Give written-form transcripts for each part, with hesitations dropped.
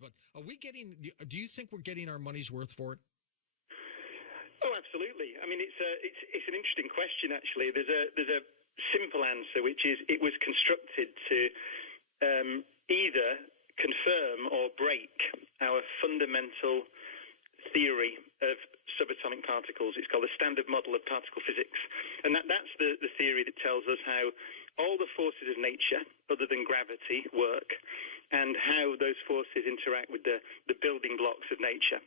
But are we getting? Do you think we're getting our money's worth for it? Oh, absolutely. I mean, it's an interesting question. Actually, there's a simple answer, which is it was constructed to either confirm or break our fundamental theory of subatomic particles. It's called the Standard Model of Particle Physics. And that's the theory that tells us how all the forces of nature, other than gravity, work, and how those forces interact with the building blocks of nature.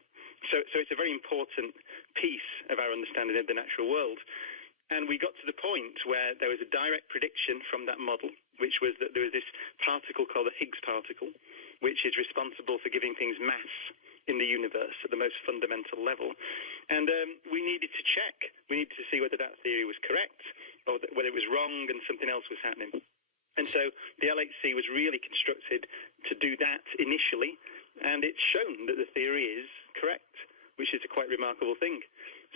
So it's a very important piece of our understanding of the natural world. And we got to the point where there was a direct prediction from that model, which was that there was this particle called the Higgs particle, which is responsible for giving things mass in the universe at the most fundamental level. And we needed to check. We needed to see whether that theory was correct or whether it was wrong and something else was happening. And so the LHC was really constructed to do that initially, and it's shown that the theory is correct, which is a quite remarkable thing.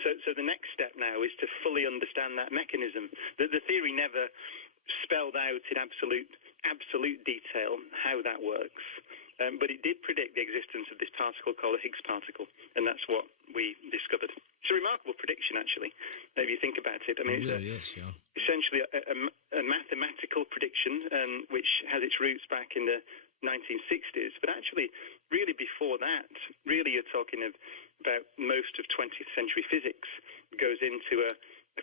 So the next step now is to fully understand that mechanism. The theory never spelled out in absolute detail how that works, but it did predict the existence of this particle called the Higgs particle, and that's what we discovered. It's a remarkable prediction, actually, if you think about it. I mean, it's essentially a mathematical prediction, which has its roots back in the 1960s, but actually, really before that, really you're talking about most of 20th century physics goes into a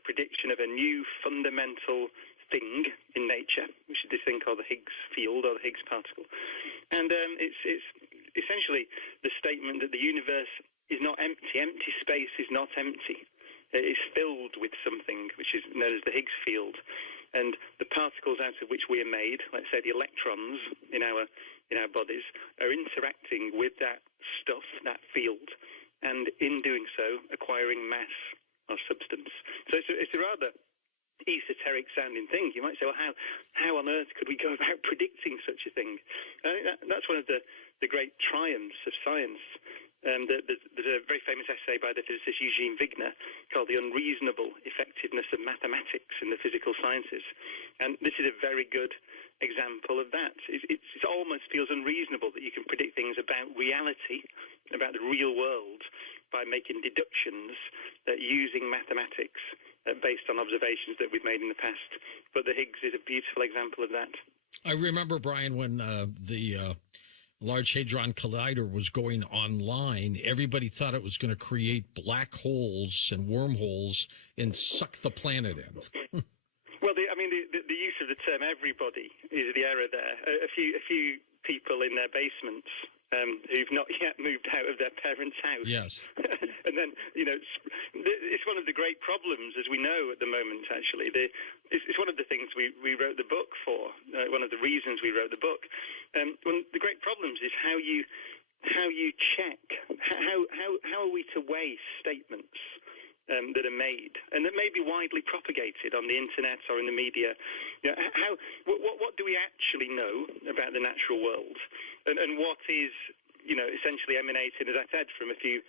prediction of a new fundamental thing in nature, which is this thing called the Higgs field or the Higgs particle. And it's essentially the statement that the universe is not empty. Empty space is not empty. It is filled with something which is known as the Higgs field. And the particles out of which we are made, let's say the electrons in our bodies, are interacting with that stuff, that field, and in doing so, acquiring mass or substance. So it's a rather esoteric sounding thing. You might say, well, how on earth could we go about predicting such a thing? I think that's one of the great triumphs of science. There's a very famous essay by the physicist Eugene Wigner called The Unreasonable Effectiveness of Mathematics in the Physical Sciences. And this is a very good example of that. It almost feels unreasonable that you can predict things about reality, about the real world, by making deductions using mathematics based on observations that we've made in the past. But the Higgs is a beautiful example of that. I remember, Brian, when the Large Hadron Collider was going online, everybody thought it was going to create black holes and wormholes and suck the planet in. Well, the use of the term "everybody" is the error there. A few people in their basements who've not yet moved out of their parents' house. Yes. And then, it's one of the great problems, as we know at the moment, actually. It's one of the things we wrote the book for, one of the reasons we wrote the book. One of the great problems is how you check, how are we to weigh statements that are made and that may be widely propagated on the internet or in the media. What do we actually know about the natural world, and what is essentially emanating, as I said, from a few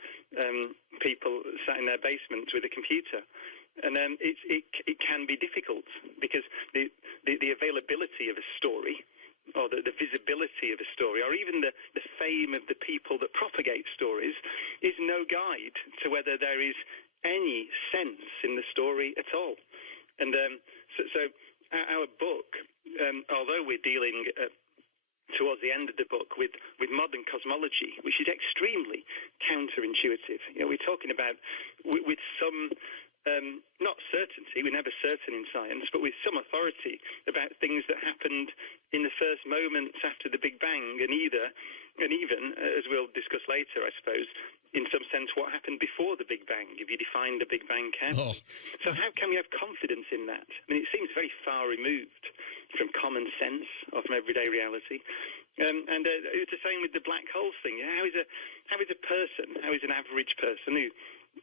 people sat in their basements with a computer. And it can be difficult because the availability of a story, or the visibility of a story, or even the fame of the people that propagate stories, is no guide to whether there is any sense in the story at all. And so our book, although we're dealing towards the end of the book with modern cosmology, which is extremely counterintuitive. We're talking about with some not certainty, we're never certain in science, but with some authority about things that happened in the first moments after the Big Bang, and even, as we'll discuss later, I suppose, in some sense, what happened before the Big Bang, if you define the Big Bang carefully. Oh. So how can we have confidence in that? I mean, it seems very far removed from common sense or from everyday reality. And it's the same with the black holes thing. How is an average person who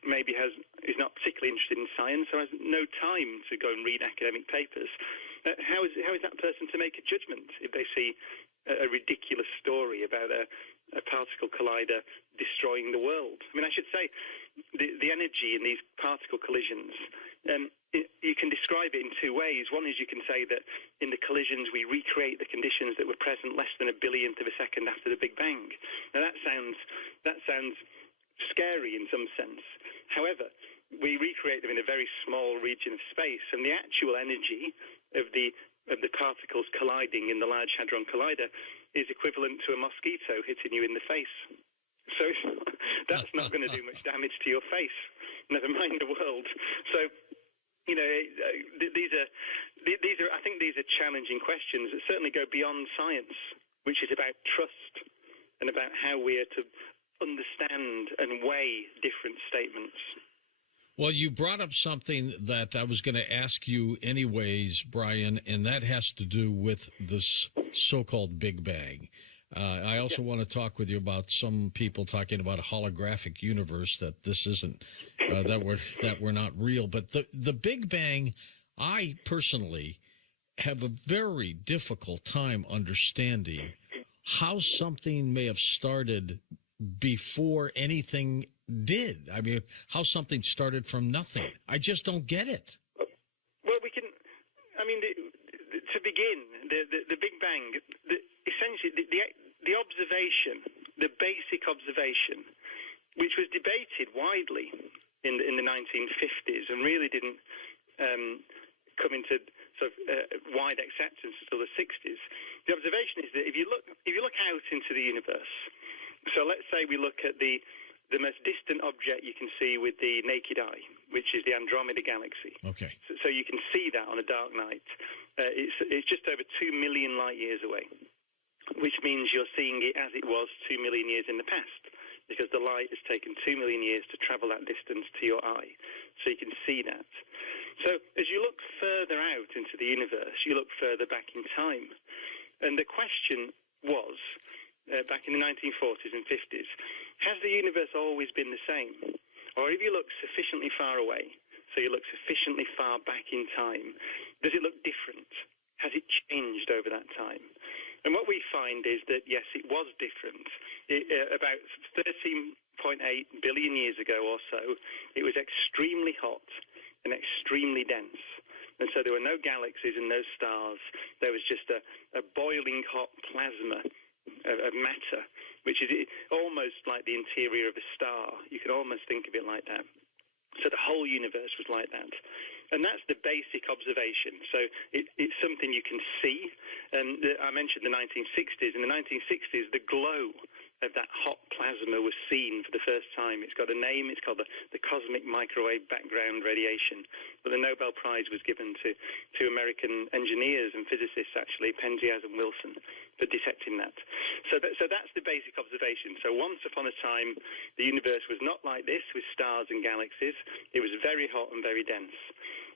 maybe is not particularly interested in science or has no time to go and read academic papers, how is that person to make a judgment if they see a ridiculous story about a particle collider destroying the world? I mean, I should say the energy in these particle collisions you can describe it in two ways. One is you can say that in the collisions we recreate the conditions that were present less than a billionth of a second after the Big Bang. Now that sounds scary in some sense. However, we recreate them in a very small region of space, and the actual energy of the particles colliding in the Large Hadron Collider is equivalent to a mosquito hitting you in the face. So that's not going to do much damage to your face, never mind the world. So, these are I think these are challenging questions that certainly go beyond science, which is about trust and about how we are to understand and weigh different statements. Well, you brought up something that I was going to ask you anyways, Brian, and that has to do with this so-called Big Bang. I also want to talk with you about some people talking about a holographic universe, that this isn't, that we're not real. But the Big Bang, I personally have a very difficult time understanding how something may have started before anything did. I mean, how something started from nothing. I just don't get it. Well, to begin, the Big Bang, essentially the observation, the basic observation, which was debated widely in the 1950s and really didn't come into sort of wide acceptance until the 60s. The observation is that if you look out into the universe, so let's say we look at the most distant object you can see with the naked eye, which is the Andromeda Galaxy. Okay. So you can see that on a dark night. It's just over 2 million light years away, which means you're seeing it as it was 2 million years in the past, because the light has taken 2 million years to travel that distance to your eye. So you can see that. So as you look further out into the universe, you look further back in time. And the question was, back in the 1940s and 50s, has the universe always been the same? Or if you look sufficiently far away, so you look sufficiently far back in time, does it look different? Has it changed over that time? And what we find is that, yes, it was different. About 13.8 billion years ago or so, it was extremely hot and extremely dense. And so there were no galaxies and no stars. There was just a boiling hot plasma of matter, which is almost like the interior of a star. You can almost think of it like that. So the whole universe was like that. And that's the basic observation. So it's something you can see. And I mentioned the 1960s. In the 1960s, the glow of that hot plasma was seen for the first time. It's got a name. It's called the cosmic microwave background radiation. But the Nobel Prize was given to American engineers and physicists, actually, Penzias and Wilson, for detecting that. So that's the basic observation. So once upon a time, the universe was not like this with stars and galaxies. It was very hot and very dense.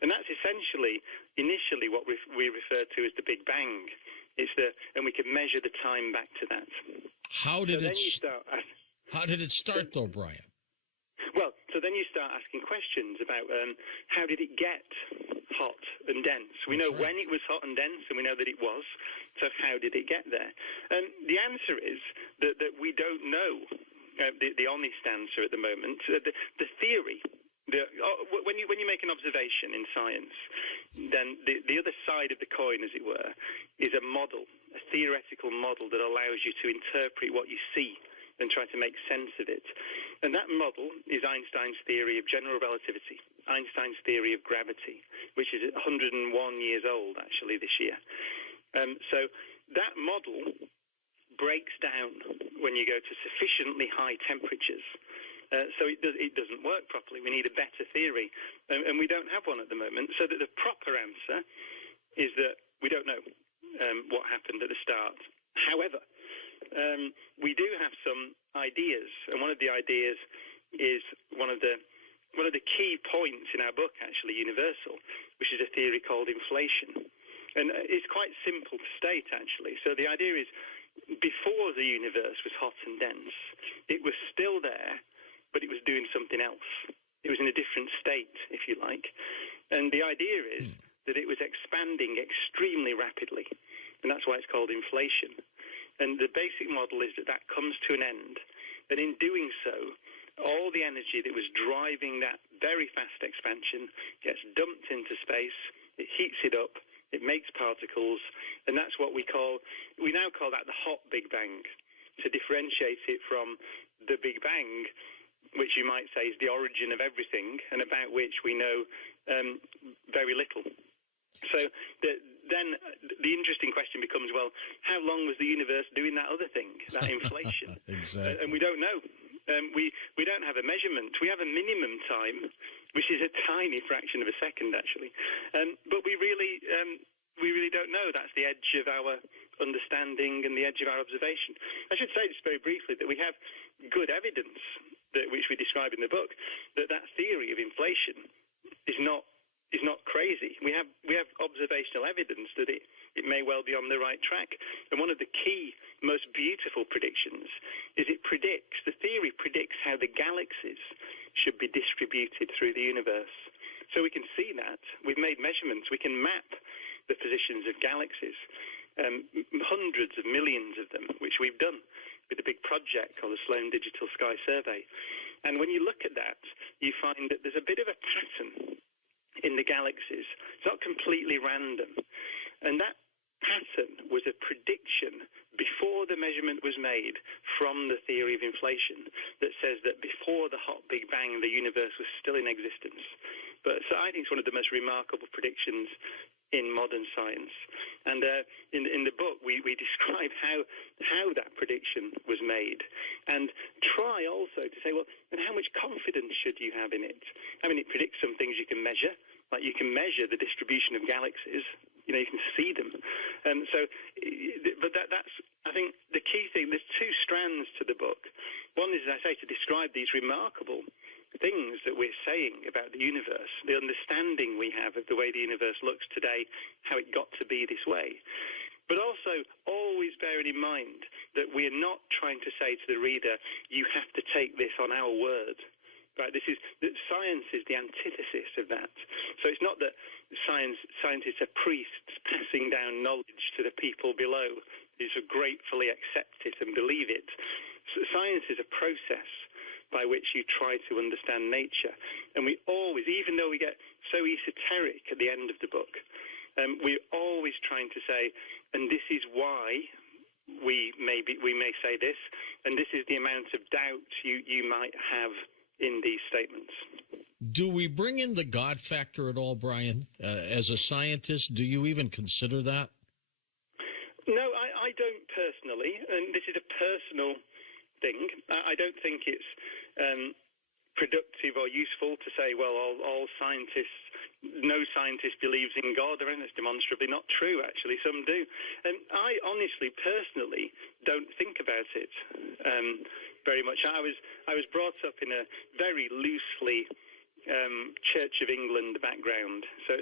And that's essentially, initially, what we refer to as the Big Bang. And we can measure the time back to that. How did it start, though, Brian? Well, so then you start asking questions about how did it get hot and dense? We know when it was hot and dense, and we know that it was. So how did it get there? And the answer is that we don't know the honest answer at the moment. The theory. When you make an observation in science, then the other side of the coin, as it were, is a model, a theoretical model that allows you to interpret what you see and try to make sense of it. And that model is Einstein's theory of general relativity, Einstein's theory of gravity, which is 101 years old, actually, this year. So that model breaks down when you go to sufficiently high temperatures. So it doesn't work properly. We need a better theory, and we don't have one at the moment. So that the proper answer is that we don't know what happened at the start. However, we do have some ideas, and one of the ideas is one of the key points in our book, actually, Universal, which is a theory called inflation. And it's quite simple to state, actually. So the idea is, before the universe was hot and dense, it was still there, but it was doing something else. It was in a different state, if you like. And the idea is that it was expanding extremely rapidly, and that's why it's called inflation. And the basic model is that comes to an end, and in doing so, all the energy that was driving that very fast expansion, gets dumped into space, it heats it up, it makes particles, and that's what we now call that the hot Big Bang, to differentiate it from the Big Bang, which you might say is the origin of everything and about which we know very little. So then the interesting question becomes, well, how long was the universe doing that other thing, that inflation? Exactly. And we don't know. We don't have a measurement. We have a minimum time, which is a tiny fraction of a second, actually. But we really don't know. That's the edge of our understanding and the edge of our observation. I should say just very briefly that we have good evidence, which we describe in the book, that theory of inflation is not crazy. We have observational evidence that it may well be on the right track. And one of the key, most beautiful predictions is the theory predicts how the galaxies should be distributed through the universe. So we can see that. We've made measurements. We can map the positions of galaxies, hundreds of millions of them, which we've done with a big project called the Sloan Digital Sky Survey. And when you look at that, you find that there's a bit of a pattern in the galaxies. It's not completely random. And that pattern was a prediction before the measurement was made from the theory of inflation that says that before the hot Big Bang, the universe was still in existence. So I think it's one of the most remarkable predictions in modern science. And in the book, we describe how that prediction was made and try also to say, well, and how much confidence should you have in it? I mean, it predicts some things you can measure, like you can measure the distribution of galaxies. You can see them. But that's, I think, the key thing. There's two strands to the book. One is, as I say, to describe these remarkable things that we're saying about the universe, the understanding we have of the way the universe looks today, how it got to be this way. But also always bearing in mind that we're not trying to say to the reader, you have to take this on our word. Right? That science is the antithesis of that. So it's not that scientists are priests passing down knowledge to the people below who gratefully accept it and believe it. So science is a process by which you try to understand nature. And we always, even though we get so esoteric at the end of the book, we're always trying to say, and this is why we may say this, and this is the amount of doubt you might have in these statements. Do we bring in the God factor at all, Brian? As a scientist, do you even consider that? No, I don't personally, and this is a personal thing. I don't think it's productive or useful to say, well, all scientists, no scientist believes in God, or anything. That's demonstrably not true, actually. Some do. And I honestly, personally, don't think about it very much. I was brought up in a very loosely Church of England background, so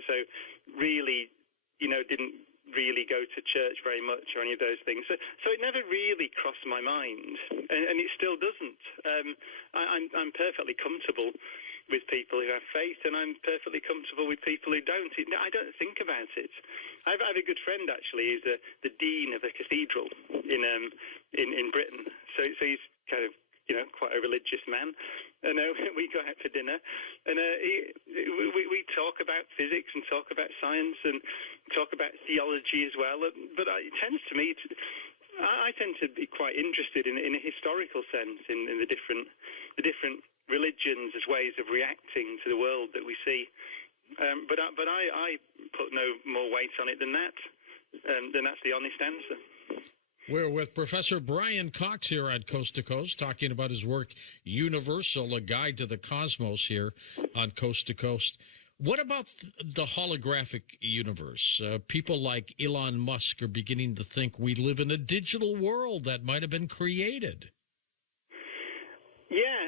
really, didn't really go to church very much or any of those things. So it never really crossed my mind, and it still doesn't. I'm perfectly comfortable with people who have faith, and I'm perfectly comfortable with people who don't. I don't think about it. I have a good friend, actually, who's the dean of a cathedral in Britain. So he's kind of, quite a religious man. And we go out for dinner, and we talk about physics and talk about science and talk about theology as well. But it tends to me, I tend to be quite interested in a historical sense in the different religions as ways of reacting to the world that we see. But I put no more weight on it than that. Then that's the honest answer. We're with Professor Brian Cox here on Coast to Coast, talking about his work, Universal, A Guide to the Cosmos, here on Coast to Coast. What about the holographic universe? People like Elon Musk are beginning to think we live in a digital world that might have been created. Yeah,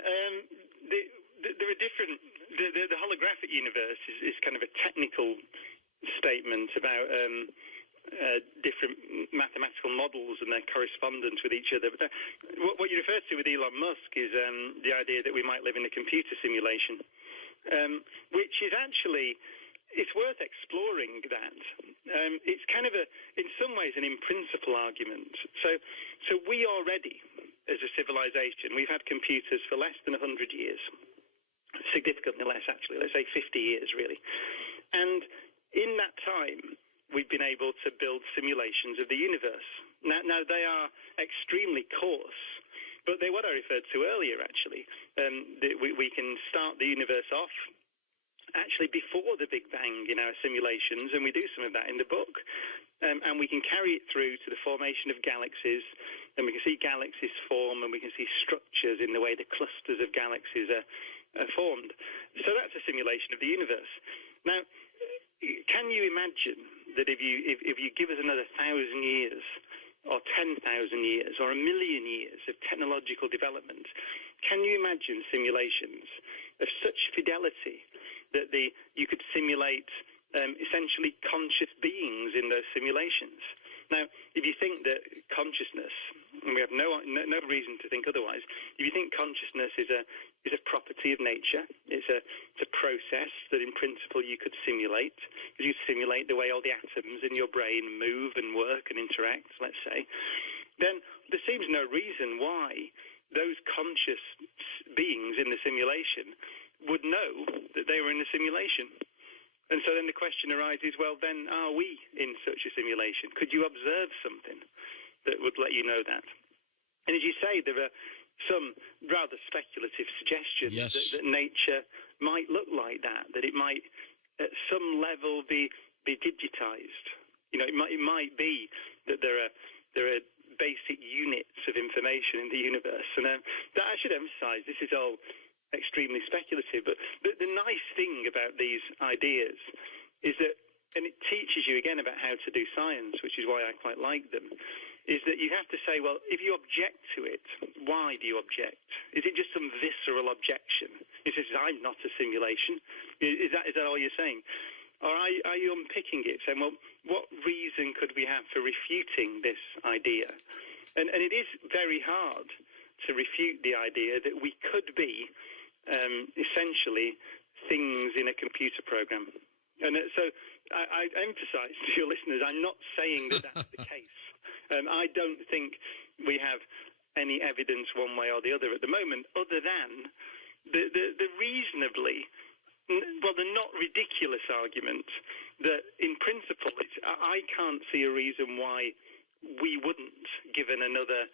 there are different. The holographic universe is kind of a technical statement about different mathematical models and their correspondence with each other. But what you refer to with Elon Musk is the idea that we might live in a computer simulation, which is actually, it's worth exploring that. It's kind of in some ways, an in-principle argument. So we already, as a civilization, we've had computers for less than 100 years. significantly less, actually. Let's say 50 years, really. And in that time, we've been able to build simulations of the universe. Now they are extremely coarse, but they're what I referred to earlier, actually. We can start the universe off actually before the Big Bang in our simulations, and we do some of that in the book. And we can carry it through to the formation of galaxies, and we can see galaxies form, and we can see structures in the way the clusters of galaxies are formed. So that's a simulation of the universe. Now, can you imagine that if you give us another 1,000 years, or 10,000 years, or 1 million years of technological development, can you imagine simulations of such fidelity that you could simulate essentially conscious beings in those simulations? Now, if you think that consciousness, and we have no reason to think otherwise, if you think consciousness is a property of nature, it's a process that in principle you could simulate, because you simulate the way all the atoms in your brain move and work and interact, let's say, then there seems no reason why those conscious beings in the simulation would know that they were in the simulation. And so then the question arises, well, then are we in such a simulation? Could you observe something that would let you know that? And as you say, there are some rather speculative suggestions that nature might look like that it might at some level be digitized. You know, it might be that there are basic units of information in the universe. And that I should emphasize, this is all extremely speculative, but the nice thing about these ideas is that, and it teaches you again about how to do science, which is why I quite like them, is that you have to say, well, if you object to it, why do you object? Is it just some visceral objection? It says, I'm not a simulation. Is that all you're saying? Or are you unpicking it, saying, well, what reason could we have for refuting this idea? And it is very hard to refute the idea that we could be essentially things in a computer program. And so I emphasize to your listeners, I'm not saying that that's the case. I don't think we have any evidence one way or the other at the moment, other than the reasonably, well, the not ridiculous argument that in principle, I can't see a reason why we wouldn't, given another,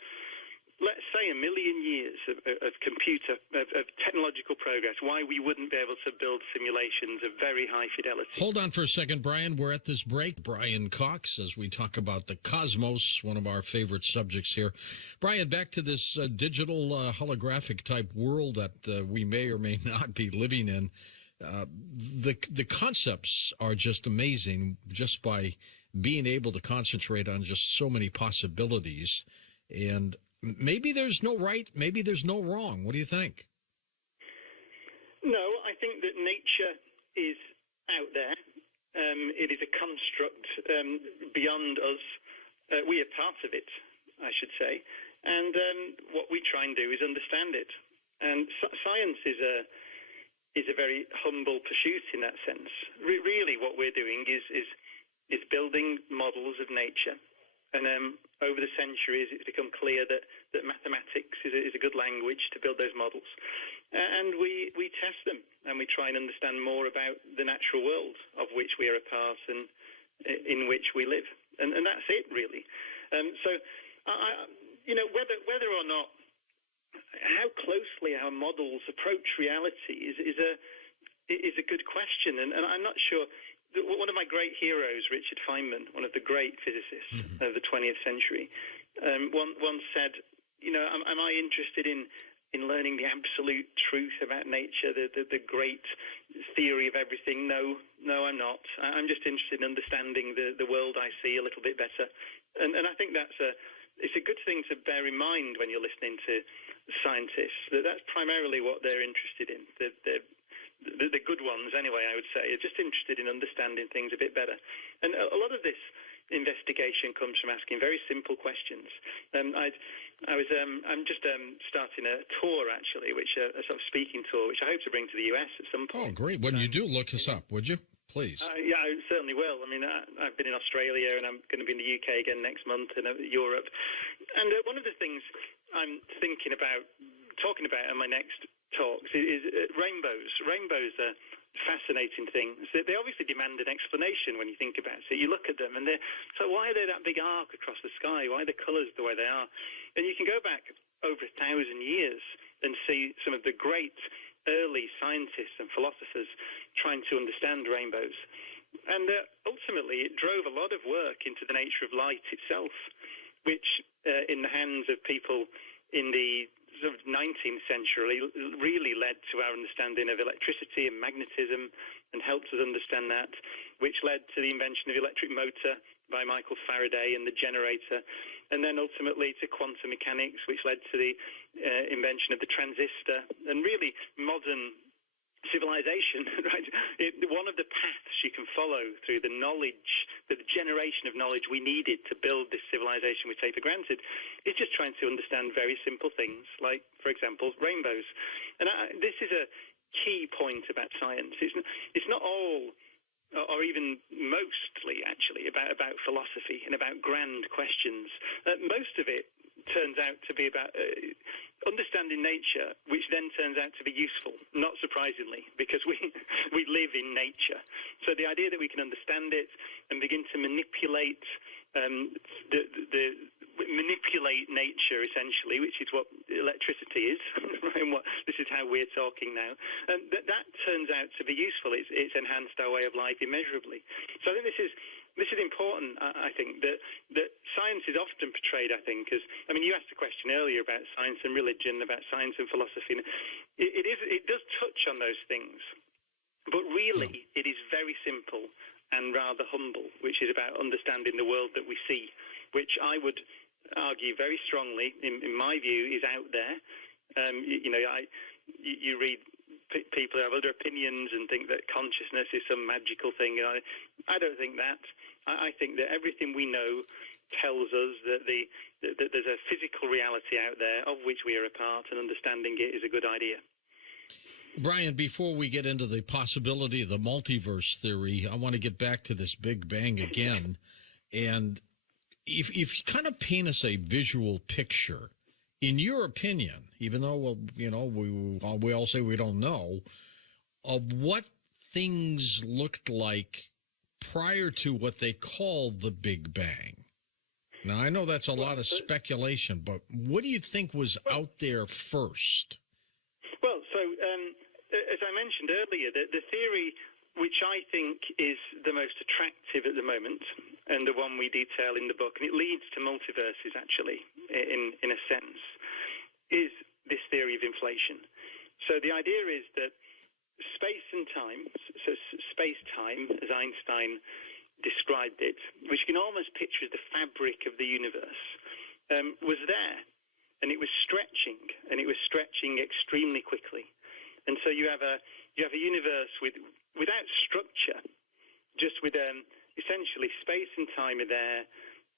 let's say, 1 million years of technological progress, why we wouldn't be able to build simulations of very high fidelity. Hold on for a second, Brian. We're at this break. Brian Cox, as we talk about the cosmos, one of our favorite subjects here. Brian, back to this digital holographic type world that we may or may not be living in. The concepts are just amazing, just by being able to concentrate on just so many possibilities. And maybe there's no right, maybe there's no wrong. What do you think? No, I think that nature is out there. It is a construct beyond us. We are part of it, I should say. And what we try and do is understand it. And science is a very humble pursuit in that sense. Really, what we're doing is building models of nature. And over the centuries, it's become clear that mathematics is a good language to build those models. And we test them, and we try and understand more about the natural world of which we are a part and in which we live. And that's it, really. So, whether or not, how closely our models approach reality is a good question. And I'm not sure. One of my great heroes, Richard Feynman, one of the great physicists of the 20th century, once said, am I interested in learning the absolute truth about nature, the great theory of everything? No, I'm not. I'm just interested in understanding the world I see a little bit better. And I think it's a good thing to bear in mind when you're listening to scientists, that's primarily what they're interested in. The good ones, anyway, I would say, are just interested in understanding things a bit better. And a lot of this investigation comes from asking very simple questions. I'm just starting a tour, actually, a sort of speaking tour, which I hope to bring to the US at some point. Oh, great. When you do, look us up, would you? Please. Yeah, I certainly will. I mean, I've been in Australia, and I'm going to be in the UK again next month, and Europe. And one of the things I'm thinking about talking about on my next talks is rainbows. Rainbows are fascinating things. They obviously demand an explanation when you think about it. You look at them and so why are they that big arc across the sky? Why are the colours the way they are? And you can go back over 1,000 years and see some of the great early scientists and philosophers trying to understand rainbows. And ultimately it drove a lot of work into the nature of light itself, which in the hands of people in the sort of 19th century really led to our understanding of electricity and magnetism and helped us understand that, which led to the invention of the electric motor by Michael Faraday and the generator, and then ultimately to quantum mechanics, which led to the invention of the transistor, and really modern civilization, right? One of the paths you can follow through the knowledge, the generation of knowledge we needed to build this civilization we take for granted, is just trying to understand very simple things, like, for example, rainbows. And this is a key point about science. It's not all, or even mostly, actually, about philosophy and about grand questions. Most of it turns out to be about understanding nature, which then turns out to be useful, not surprisingly, because we live in nature. So the idea that we can understand it and begin to manipulate manipulate nature, essentially, which is what electricity is, and this is how we're talking now, and that turns out to be useful. It's enhanced our way of life immeasurably. So I think this is important. I think that science is often portrayed, I think, as, I mean, you asked a question earlier about science and religion, about science and philosophy. It does touch on those things, but really it is very simple and rather humble, which is about understanding the world that we see, which I would argue very strongly, in my view, is out there. You read people who have other opinions and think that consciousness is some magical thing. I don't think that. I think that everything we know tells us that there's a physical reality out there of which we are a part, and understanding it is a good idea. Brian, before we get into the possibility of the multiverse theory, I want to get back to this Big Bang again. And if you kind of paint us a visual picture, in your opinion, even though, we all say we don't know, of what things looked like prior to what they call the Big Bang. Now, I know that's a lot of speculation, but what do you think was out there first? Well, so as I mentioned earlier, the theory which I think is the most attractive at the moment, and the one we detail in the book, and it leads to multiverses, actually, in a sense, is this theory of inflation. So the idea is that space and time, so space-time, as Einstein described it, which you can almost picture as the fabric of the universe, was there, and it was stretching, extremely quickly. And so you have a universe without structure, just with essentially space and time are there,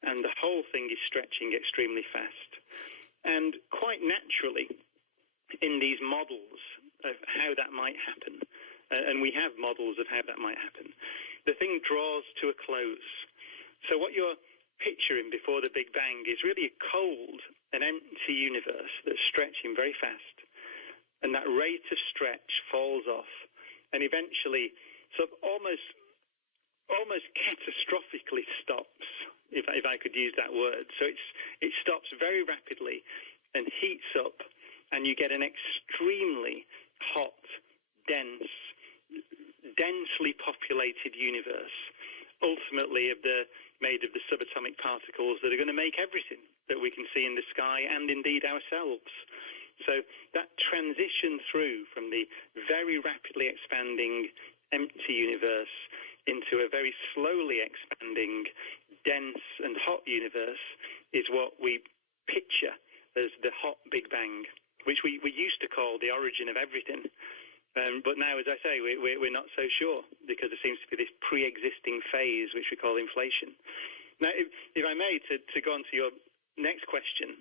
and the whole thing is stretching extremely fast. And quite naturally, in these models of how that might happen, and we have models of how that might happen, the thing draws to a close. So what you're picturing before the Big Bang is really a cold and empty universe that's stretching very fast, and that rate of stretch falls off, and eventually sort of almost catastrophically stops, if I could use that word. So it stops very rapidly and heats up, and you get an extremely hot, densely populated universe, ultimately made of the subatomic particles that are going to make everything that we can see in the sky and indeed ourselves. So that transition through from the very rapidly expanding empty universe into a very slowly expanding dense and hot universe is what we picture as the hot Big Bang, which we used to call the origin of everything. But now, as I say, we're not so sure, because there seems to be this pre-existing phase which we call inflation. Now, if I may, to go on to your next question,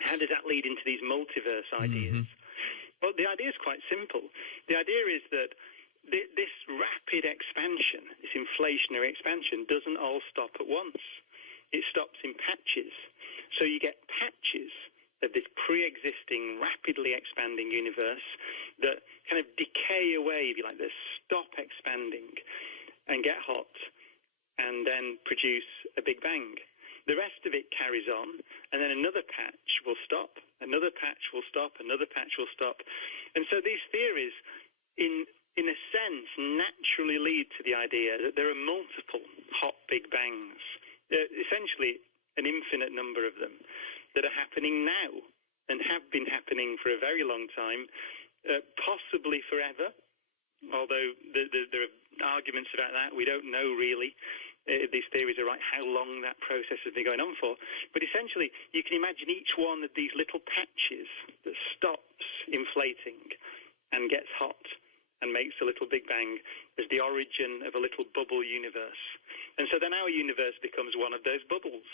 how does that lead into these multiverse ideas? Mm-hmm. Well, the idea is quite simple. The idea is that this rapid expansion, this inflationary expansion, doesn't all stop at once. It stops in patches. So you get patches of this pre-existing, rapidly expanding universe, that kind of decay away, if you like, that stop expanding and get hot and then produce a Big Bang. The rest of it carries on, and then another patch will stop, another patch will stop, another patch will stop. And so these theories, in a sense, naturally lead to the idea that there are multiple hot Big Bangs, essentially an infinite number of them, that are happening now and have been happening for a very long time, possibly forever, although there are arguments about that. We don't know really if these theories are right, how long that process has been going on for. But essentially, you can imagine each one of these little patches that stops inflating and gets hot and makes a little Big Bang as the origin of a little bubble universe. And so then our universe becomes one of those bubbles.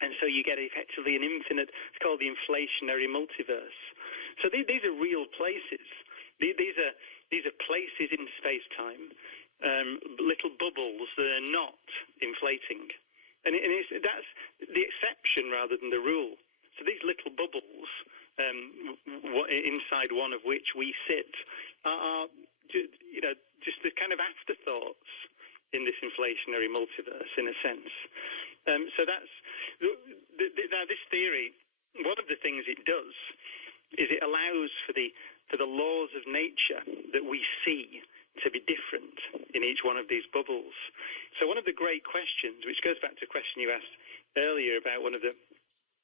And so you get effectively an infinite, it's called the inflationary multiverse. So these are real places. These are places in space-time, little bubbles that are not inflating. And that's the exception rather than the rule. So these little bubbles, inside one of which we sit, are just the kind of afterthoughts in this inflationary multiverse, in a sense. So that's now this theory. One of the things it does is it allows for the laws of nature that we see to be different in each one of these bubbles. So one of the great questions, which goes back to a question you asked earlier about one of the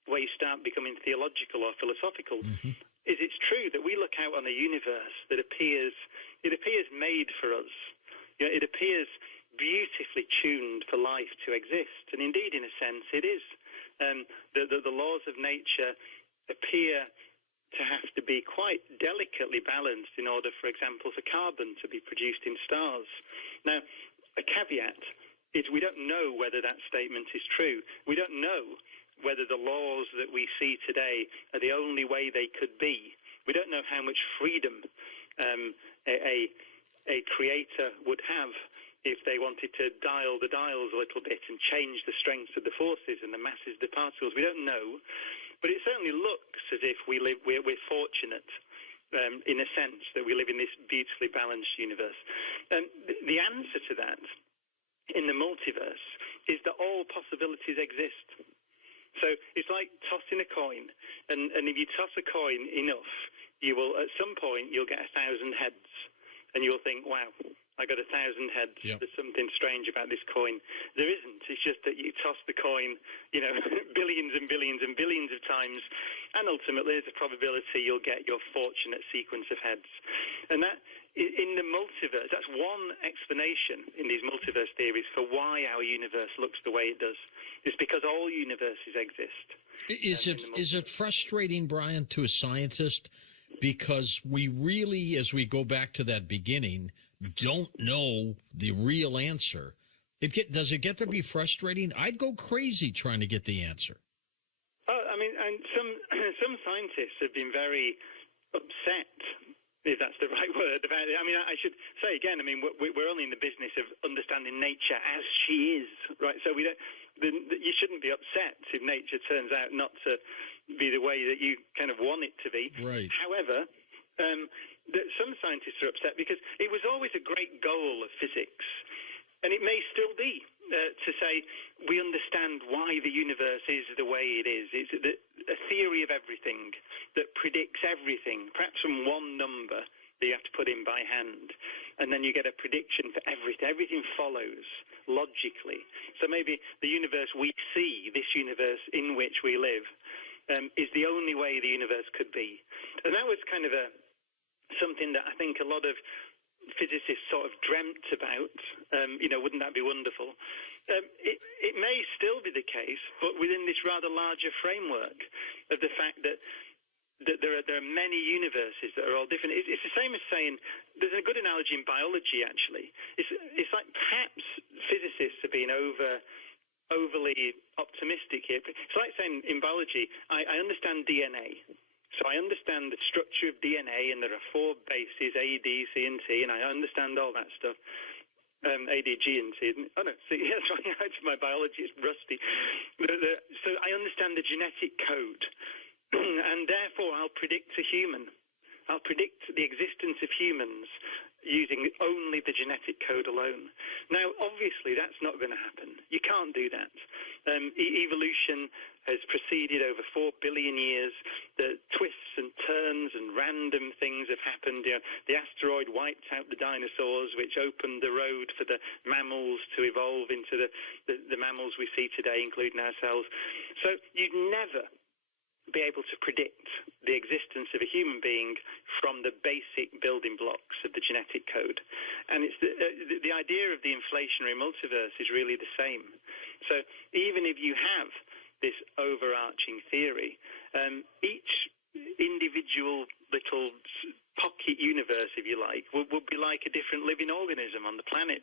ways you start becoming theological or philosophical, is it's true that we look out on a universe that appears made for us. It appears beautifully tuned for life to exist, and indeed, in a sense, it is. The laws of nature appear to have to be quite delicately balanced in order, for example, for carbon to be produced in stars. Now, a caveat is we don't know whether that statement is true. We don't know whether the laws that we see today are the only way they could be. We don't know how much freedom a creator would have if they wanted to dial the dials a little bit and change the strengths of the forces and the masses of the particles. We don't know. But it certainly looks as if we're fortunate, in a sense, that we live in this beautifully balanced universe. And the answer to that in the multiverse is that all possibilities exist. So it's like tossing a coin, and if you toss a coin enough, you will, at some point, you'll get 1,000 heads, and you'll think, wow, I got 1,000 heads. Yep. There's something strange about this coin. There isn't. It's just that you toss the coin, billions and billions and billions of times, and ultimately there's a probability you'll get your fortunate sequence of heads. And that, in the multiverse, that's one explanation in these multiverse theories for why our universe looks the way it does. It's because all universes exist. Is it frustrating, Brian, to a scientist, because we really, as we go back to that beginning, don't know the real answer? Does it get to be frustrating? I'd go crazy trying to get the answer. I mean, and some scientists have been very upset, if that's the right word, about it. I mean, I should say again, I mean, we're only in the business of understanding nature as she is, right? So you shouldn't be upset if nature turns out not to be the way that you kind of want it to be. Right. However, some scientists are upset because it was always a great goal of physics, and it may still be, to say we understand why the universe is the way it is. It's a theory of everything that predicts everything, perhaps from one number that you have to put in by hand, and then you get a prediction for everything. Everything follows logically. So maybe the universe we see, this universe in which we live, is the only way the universe could be. And that was kind of something that I think a lot of physicists sort of dreamt about. Wouldn't that be wonderful? It may still be the case, but within this rather larger framework of the fact that there are many universes that are all different. It's the same as saying, there's a good analogy in biology, actually. It's like perhaps physicists have been overly optimistic here. It's like saying in biology, I understand DNA. So I understand the structure of DNA, and there are 4 bases, A, D, C, and T, and I understand all that stuff. A, D, G, and T. Oh, no, see, that's right. My biology is rusty. So I understand the genetic code, and therefore I'll predict a human. I'll predict the existence of humans using only the genetic code alone. Now, obviously, that's not going to happen. You can't do that. Evolution has proceeded over 4 billion years. The twists and turns and random things have happened. You know, the asteroid wiped out the dinosaurs, which opened the road for the mammals to evolve into the mammals we see today, including ourselves. So you'd never be able to predict the existence of a human being from the basic building blocks of the genetic code. And it's the idea of the inflationary multiverse is really the same. So even if you have this overarching theory, each individual little pocket universe, if you like, would be like a different living organism on the planet.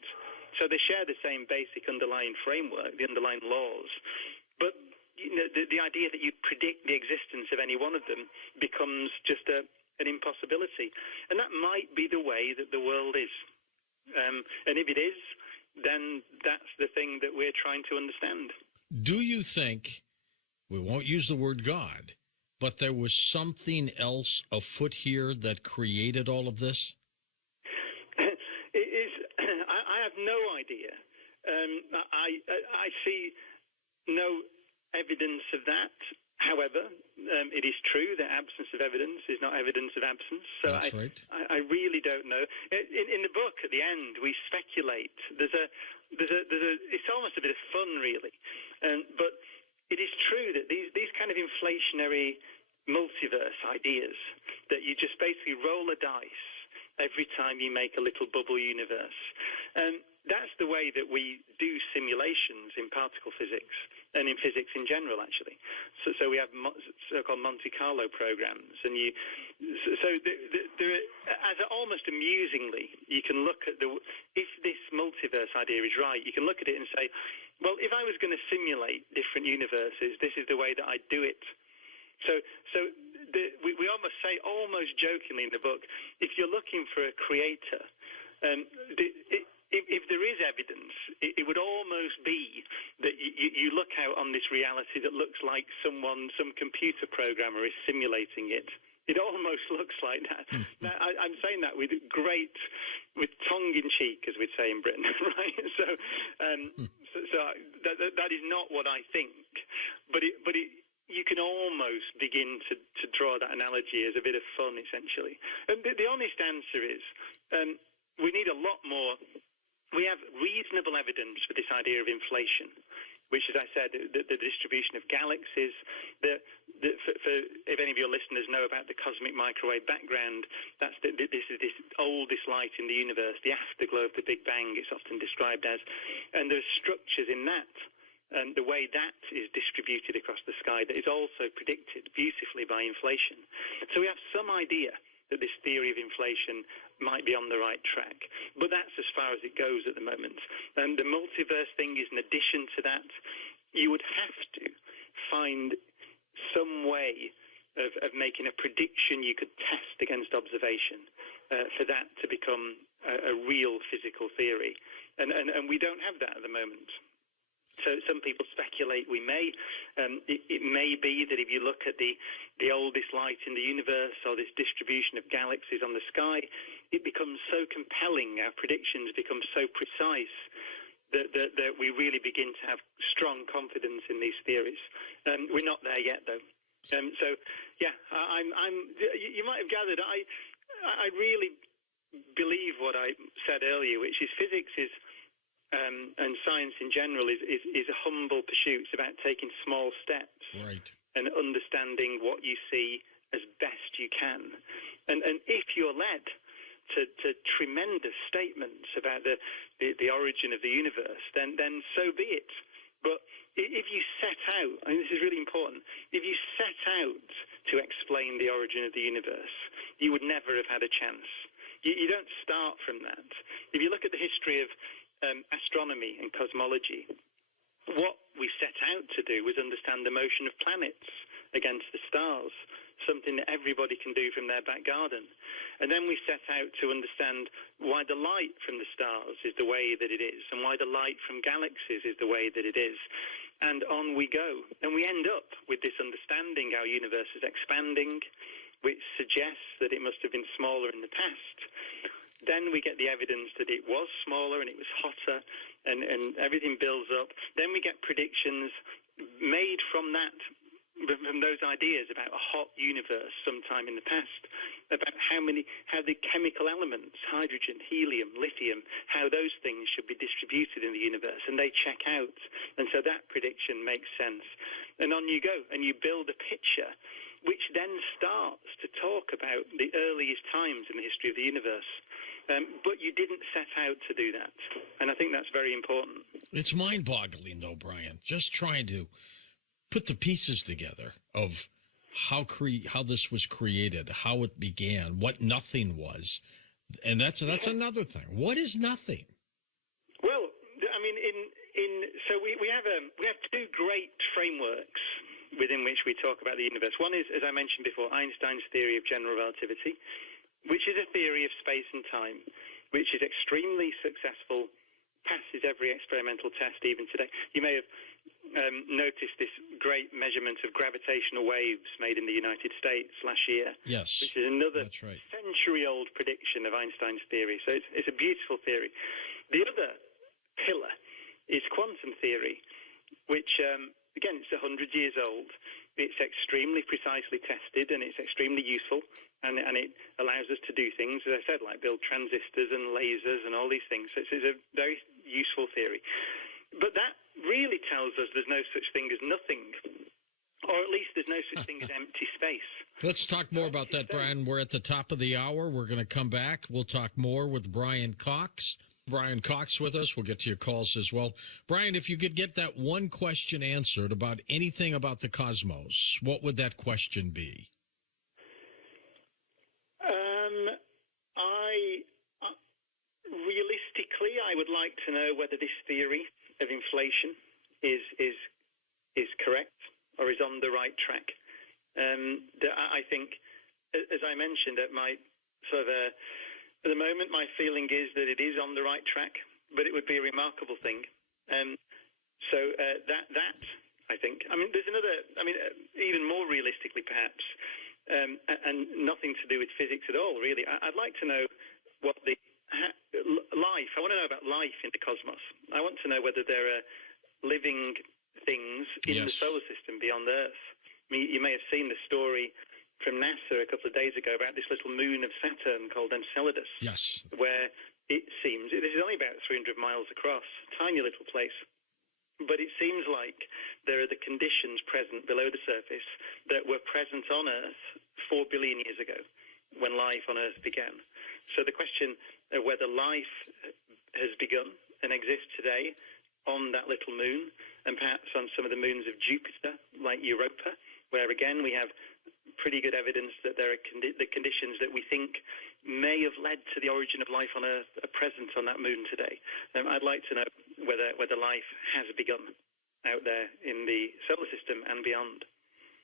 So they share the same basic underlying framework, the underlying laws. But you know, the idea that you predict the existence of any one of them becomes just an impossibility. And that might be the way that the world is. And if it is, then that's the thing that we're trying to understand. Do you think, we won't use the word God, but there was something else afoot here that created all of this? It is. I have no idea. I see no evidence of that. However, it is true that absence of evidence is not evidence of absence. So That's right. I really don't know. In the book, at the end, we speculate. It's almost a bit of fun, really. But it is true that these kind of inflationary multiverse ideas, that you just basically roll a dice every time you make a little bubble universe. That's the way that we do simulations in particle physics and in physics in general, actually. So we have so-called Monte Carlo programs, and as almost amusingly, you can look at if this multiverse idea is right, you can look at it and say, well, if I was going to simulate different universes, this is the way that I'd do it. We almost say, almost jokingly in the book, if you're looking for a creator, if there is evidence, it would almost be that you look out on this reality that looks like some computer programmer is simulating it. It almost looks like that. Now, I'm saying that with tongue in cheek, as we'd say in Britain, right? So that is not what I think, but you can almost begin to draw that analogy as a bit of fun, essentially. And the honest answer is, we need a lot more. We have reasonable evidence for this idea of inflation, which, as I said, the distribution of galaxies. If any of your listeners know about the cosmic microwave background, this is this oldest light in the universe, the afterglow of the Big Bang, it's often described as. And there's structures in that, and the way that is distributed across the sky that is also predicted beautifully by inflation. So we have some idea that this theory of inflation might be on the right track. But that's as far as it goes at the moment. And the multiverse thing is an addition to that. You would have to find some way of making a prediction you could test against observation for that to become a real physical theory. And we don't have that at the moment. So some people speculate we may. It may be that if you look at the oldest light in the universe, or this distribution of galaxies on the sky, it becomes so compelling, our predictions become so precise that we really begin to have strong confidence in these theories. We're not there yet, though. So, yeah, you might have gathered, I really believe what I said earlier, which is physics is and science in general is a humble pursuit. It's about taking small steps, right, and understanding what you see as best you can. And if you're led to tremendous statements about the origin of the universe, then so be it. But if you set out, and this is really important, if you set out to explain the origin of the universe, you would never have had a chance. You don't start from that. If you look at the history of astronomy and cosmology, what we set out to do was understand the motion of planets against the stars, something that everybody can do from their back garden. And then we set out to understand why the light from the stars is the way that it is, and why the light from galaxies is the way that it is. And on we go. And we end up with this understanding our universe is expanding. which suggests that it must have been smaller in the past. Then we get the evidence that it was smaller and it was hotter, and everything builds up. Then we get predictions made from those ideas about a hot universe sometime in the past, about how the chemical elements, hydrogen, helium, lithium, how those things should be distributed in the universe, and they check out. And so that prediction makes sense. And on you go, and you build a picture which then starts to talk about the earliest times in the history of the universe. But you didn't set out to do that. And I think that's very important. It's mind-boggling, though, Brian, just trying to put the pieces together of how this was created, how it began, what nothing was. And that's another thing. What is nothing? Well, I mean, so we have two great frameworks within which we talk about the universe. One is, as I mentioned before, Einstein's theory of general relativity, which is a theory of space and time, which is extremely successful, passes every experimental test even today. You may have noticed this great measurement of gravitational waves made in the United States last year. Yes, which is another that's right. century-old prediction of Einstein's theory. So it's a beautiful theory. The other pillar is quantum theory, which, again, it's 100 years old. It's extremely precisely tested, and it's extremely useful, and it allows us to do things, as I said, like build transistors and lasers and all these things. So it's a very useful theory. But that really tells us there's no such thing as nothing, or at least there's no such thing as empty space. Let's talk more about that, Brian. We're at the top of the hour. We're going to come back. We'll talk more with Brian Cox. Brian Cox with us. We'll get to your calls as well. Brian, if you could get that one question answered about anything about the cosmos, what would that question be? Realistically, I would like to know whether this theory of inflation is correct or is on the right track. I think, as I mentioned, at my sort of at the moment, my feeling is that it is on the right track, but it would be a remarkable thing. So that I think. I mean, there's another. I mean, even more realistically, perhaps, and nothing to do with physics at all. Really, I'd like to know what the life. I want to know about life in the cosmos. I want to know whether there are living things in the solar system beyond Earth. I mean, you may have seen the story from NASA a couple of days ago about this little moon of Saturn called Enceladus. Yes. Where it seems, this is only about 300 miles across, tiny little place, but it seems like there are the conditions present below the surface that were present on Earth 4 billion years ago when life on Earth began. So the question of whether life has begun and exists today on that little moon, and perhaps on some of the moons of Jupiter, like Europa, where again we have pretty good evidence that there are the conditions that we think may have led to the origin of life on Earth are present on that moon today. I'd like to know whether life has begun out there in the solar system and beyond.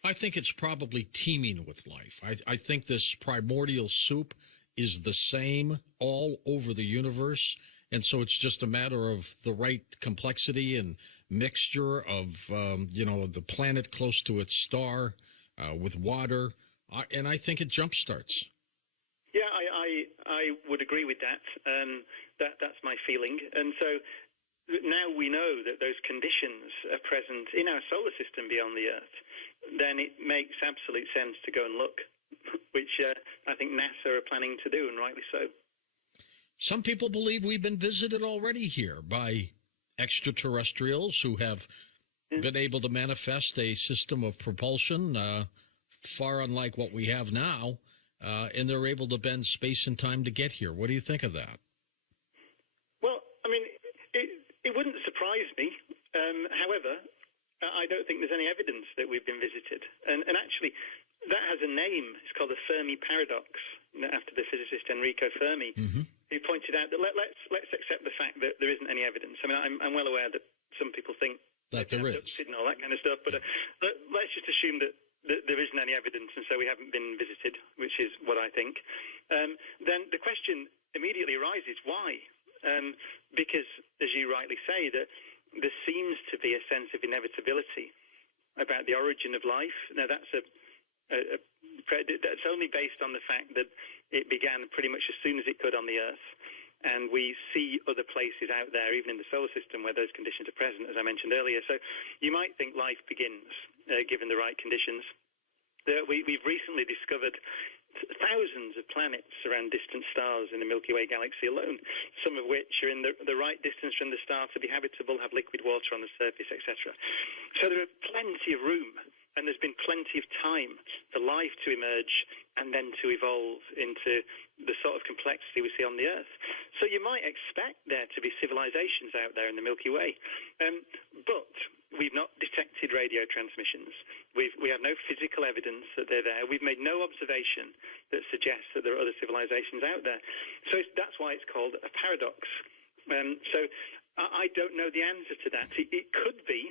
I think it's probably teeming with life. I think this primordial soup is the same all over the universe, and so it's just a matter of the right complexity and mixture of the planet close to its star with water, and I think it jumpstarts. Yeah, I would agree with that. That's my feeling, and so now we know that those conditions are present in our solar system beyond the Earth. Then it makes absolute sense to go and look, which I think NASA are planning to do, and rightly so. Some people believe we've been visited already here by extraterrestrials who have been able to manifest a system of propulsion far unlike what we have now, and they're able to bend space and time to get here. What do you think of that? Well, I mean, it wouldn't surprise me. However, I don't think there's any evidence that we've been visited. And actually, that has a name. It's called the Fermi paradox, after the physicist Enrico Fermi, who pointed out that let's accept the fact that there isn't any evidence. I mean, I'm well aware that some people think that there is and all that kind of stuff, but let's just assume that there isn't any evidence, and so we haven't been visited, which is what I think. Then the question immediately arises: why? Because, as you rightly say, that there seems to be a sense of inevitability about the origin of life. Now, that's a That's only based on the fact that it began pretty much as soon as it could on the Earth. And we see other places out there, even in the solar system, where those conditions are present, as I mentioned earlier. So you might think life begins given the right conditions. We've recently discovered thousands of planets around distant stars in the Milky Way galaxy alone, some of which are in the right distance from the star to be habitable, have liquid water on the surface, etc. So there are plenty of room, and there's been plenty of time for life to emerge and then to evolve into the sort of complexity we see on the Earth. So you might expect there to be civilizations out there in the Milky Way, but we've not detected radio transmissions. We have no physical evidence that they're there. We've made no observation that suggests that there are other civilizations out there. So that's why it's called a paradox. So I don't know the answer to that. It could be,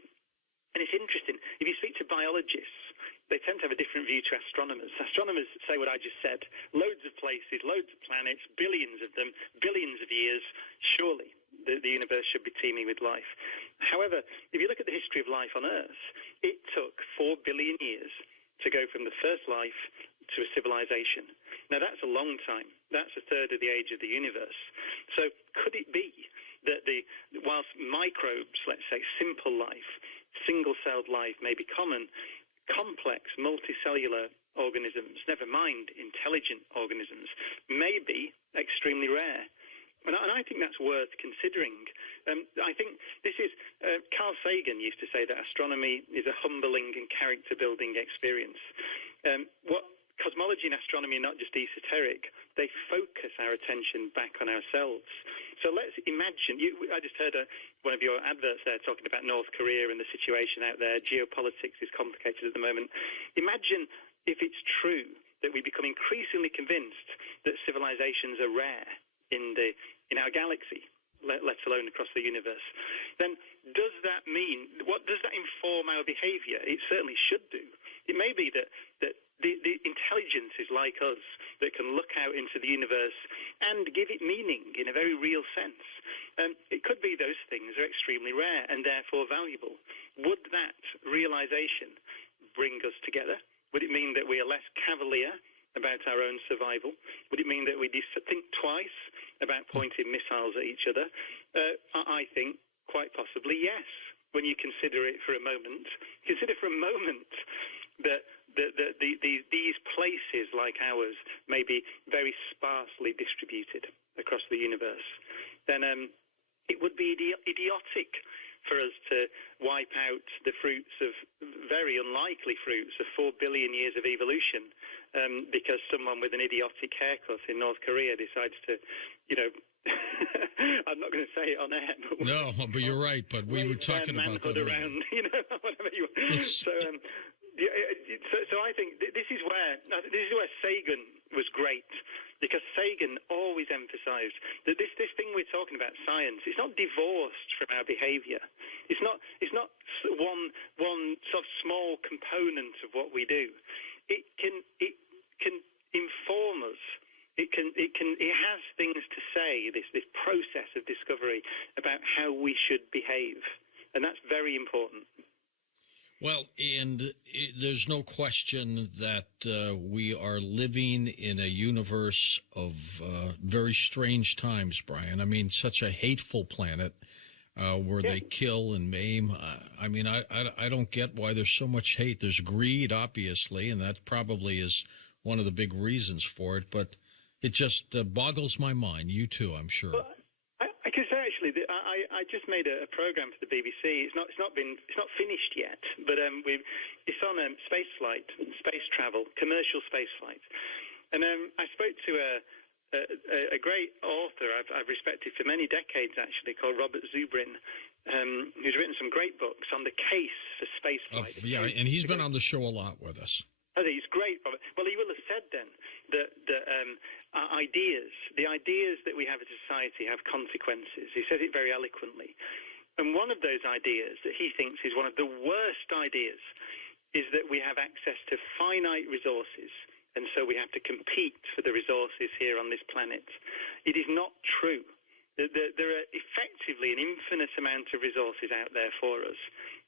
and it's interesting, if you speak to biologists, they tend to have a different view to astronomers. Astronomers say what I just said. Loads of places, loads of planets, billions of them, billions of years. Surely the universe should be teeming with life. However, if you look at the history of life on Earth, it took 4 billion years to go from the first life to a civilization. Now, that's a long time. That's a third of the age of the universe. So could it be that whilst microbes, let's say simple life, single-celled life may be common, complex multicellular organisms, never mind intelligent organisms, may be extremely rare. And I think that's worth considering. I think this is, Carl Sagan used to say that astronomy is a humbling and character-building experience. Cosmology and astronomy are not just esoteric, they focus our attention back on ourselves. So let's imagine, I just heard one of your adverts there talking about North Korea and the situation out there. Geopolitics is complicated at the moment. Imagine if it's true that we become increasingly convinced that civilizations are rare in our galaxy, let alone across the universe. Then does that mean, what does that inform our behavior? It certainly should do. It may be that the intelligences like us that can look out into the universe and give it meaning in a very real sense. It could be those things are extremely rare and therefore valuable. Would that realization bring us together? Would it mean that we are less cavalier about our own survival? Would it mean that we think twice about pointing missiles at each other? I think quite possibly yes. When you consider it for a moment, that these places like ours may be very sparsely distributed across the universe, then it would be idiotic for us to wipe out the fruits of, very unlikely fruits of 4 billion years of evolution because someone with an idiotic haircut in North Korea decides to, I'm not going to say it on air. But you're right. But we were talking about that around, whatever you want. So I think this is where Sagan was great, because Sagan always emphasized that this thing we're talking about, science, it's not divorced from our behavior. It's not one sort of small component of what we do. It can inform us. It has things to say, this process of discovery about how we should behave, and that's very important. Well, and there's no question that we are living in a universe of very strange times, Brian. I mean, such a hateful planet where they kill and maim. I don't get why there's so much hate. There's greed, obviously, and that probably is one of the big reasons for it. But it just boggles my mind. You too, I'm sure. Well, I can say actually that I just made a program for the BBC. It's not finished yet, but it's on space travel, commercial space flight. And I spoke to a great author I've respected for many decades, actually, called Robert Zubrin, who's written some great books on the case of space flight. And he's been on the show a lot with us. I think he's great, Robert. Well, he will have said then that the ideas that we have as a society have consequences. He says it very eloquently. And one of those ideas that he thinks is one of the worst ideas is that we have access to finite resources, and so we have to compete for the resources here on this planet. It is not true. There are effectively an infinite amount of resources out there for us,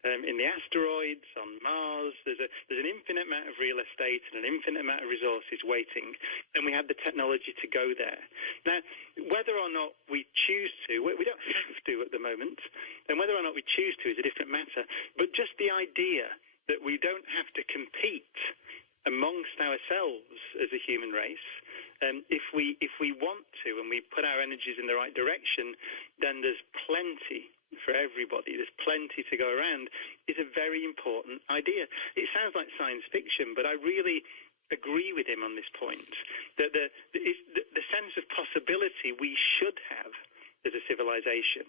in the asteroids, on Mars. There's an infinite amount of real estate and an infinite amount of resources waiting, and we have the technology to go there. Now, whether or not we choose to, we don't have to at the moment, and whether or not we choose to is a different matter, but just the idea that we don't have to compete amongst ourselves as a human race. If we want to and we put our energies in the right direction, then there's plenty for everybody. There's plenty to go around. Is a very important idea. It sounds like science fiction, but I really agree with him on this point. That the sense of possibility we should have as a civilization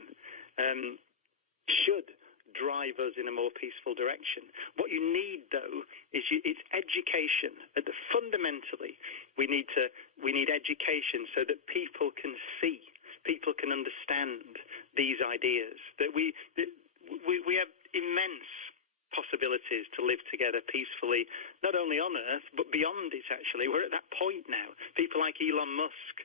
should drive us in a more peaceful direction. What you need, though, is it's education. Fundamentally, we need education so that people can see, people can understand these ideas. That we have immense possibilities to live together peacefully, not only on Earth, but beyond it, actually. We're at that point now. People like Elon Musk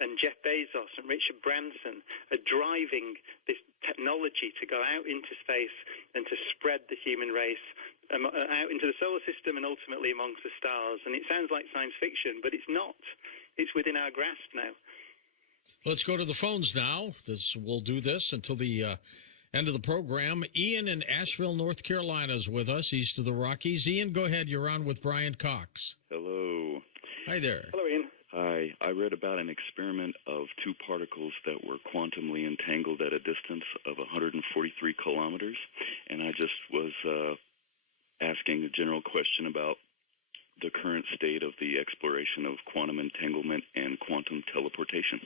and Jeff Bezos and Richard Branson are driving this technology to go out into space and to spread the human race out into the solar system and ultimately amongst the stars. And it sounds like science fiction, but it's not. It's within our grasp now. Let's go to the phones now. We'll do this until the end of the program. Ian in Asheville, North Carolina is with us, east of the Rockies. Ian, go ahead. You're on with Brian Cox. Hello. Hi there. Hello, Ian. Hi. I read about an experiment of two particles that were quantumly entangled at a distance of 143 kilometers, and I just was asking a general question about the current state of the exploration of quantum entanglement and quantum teleportation.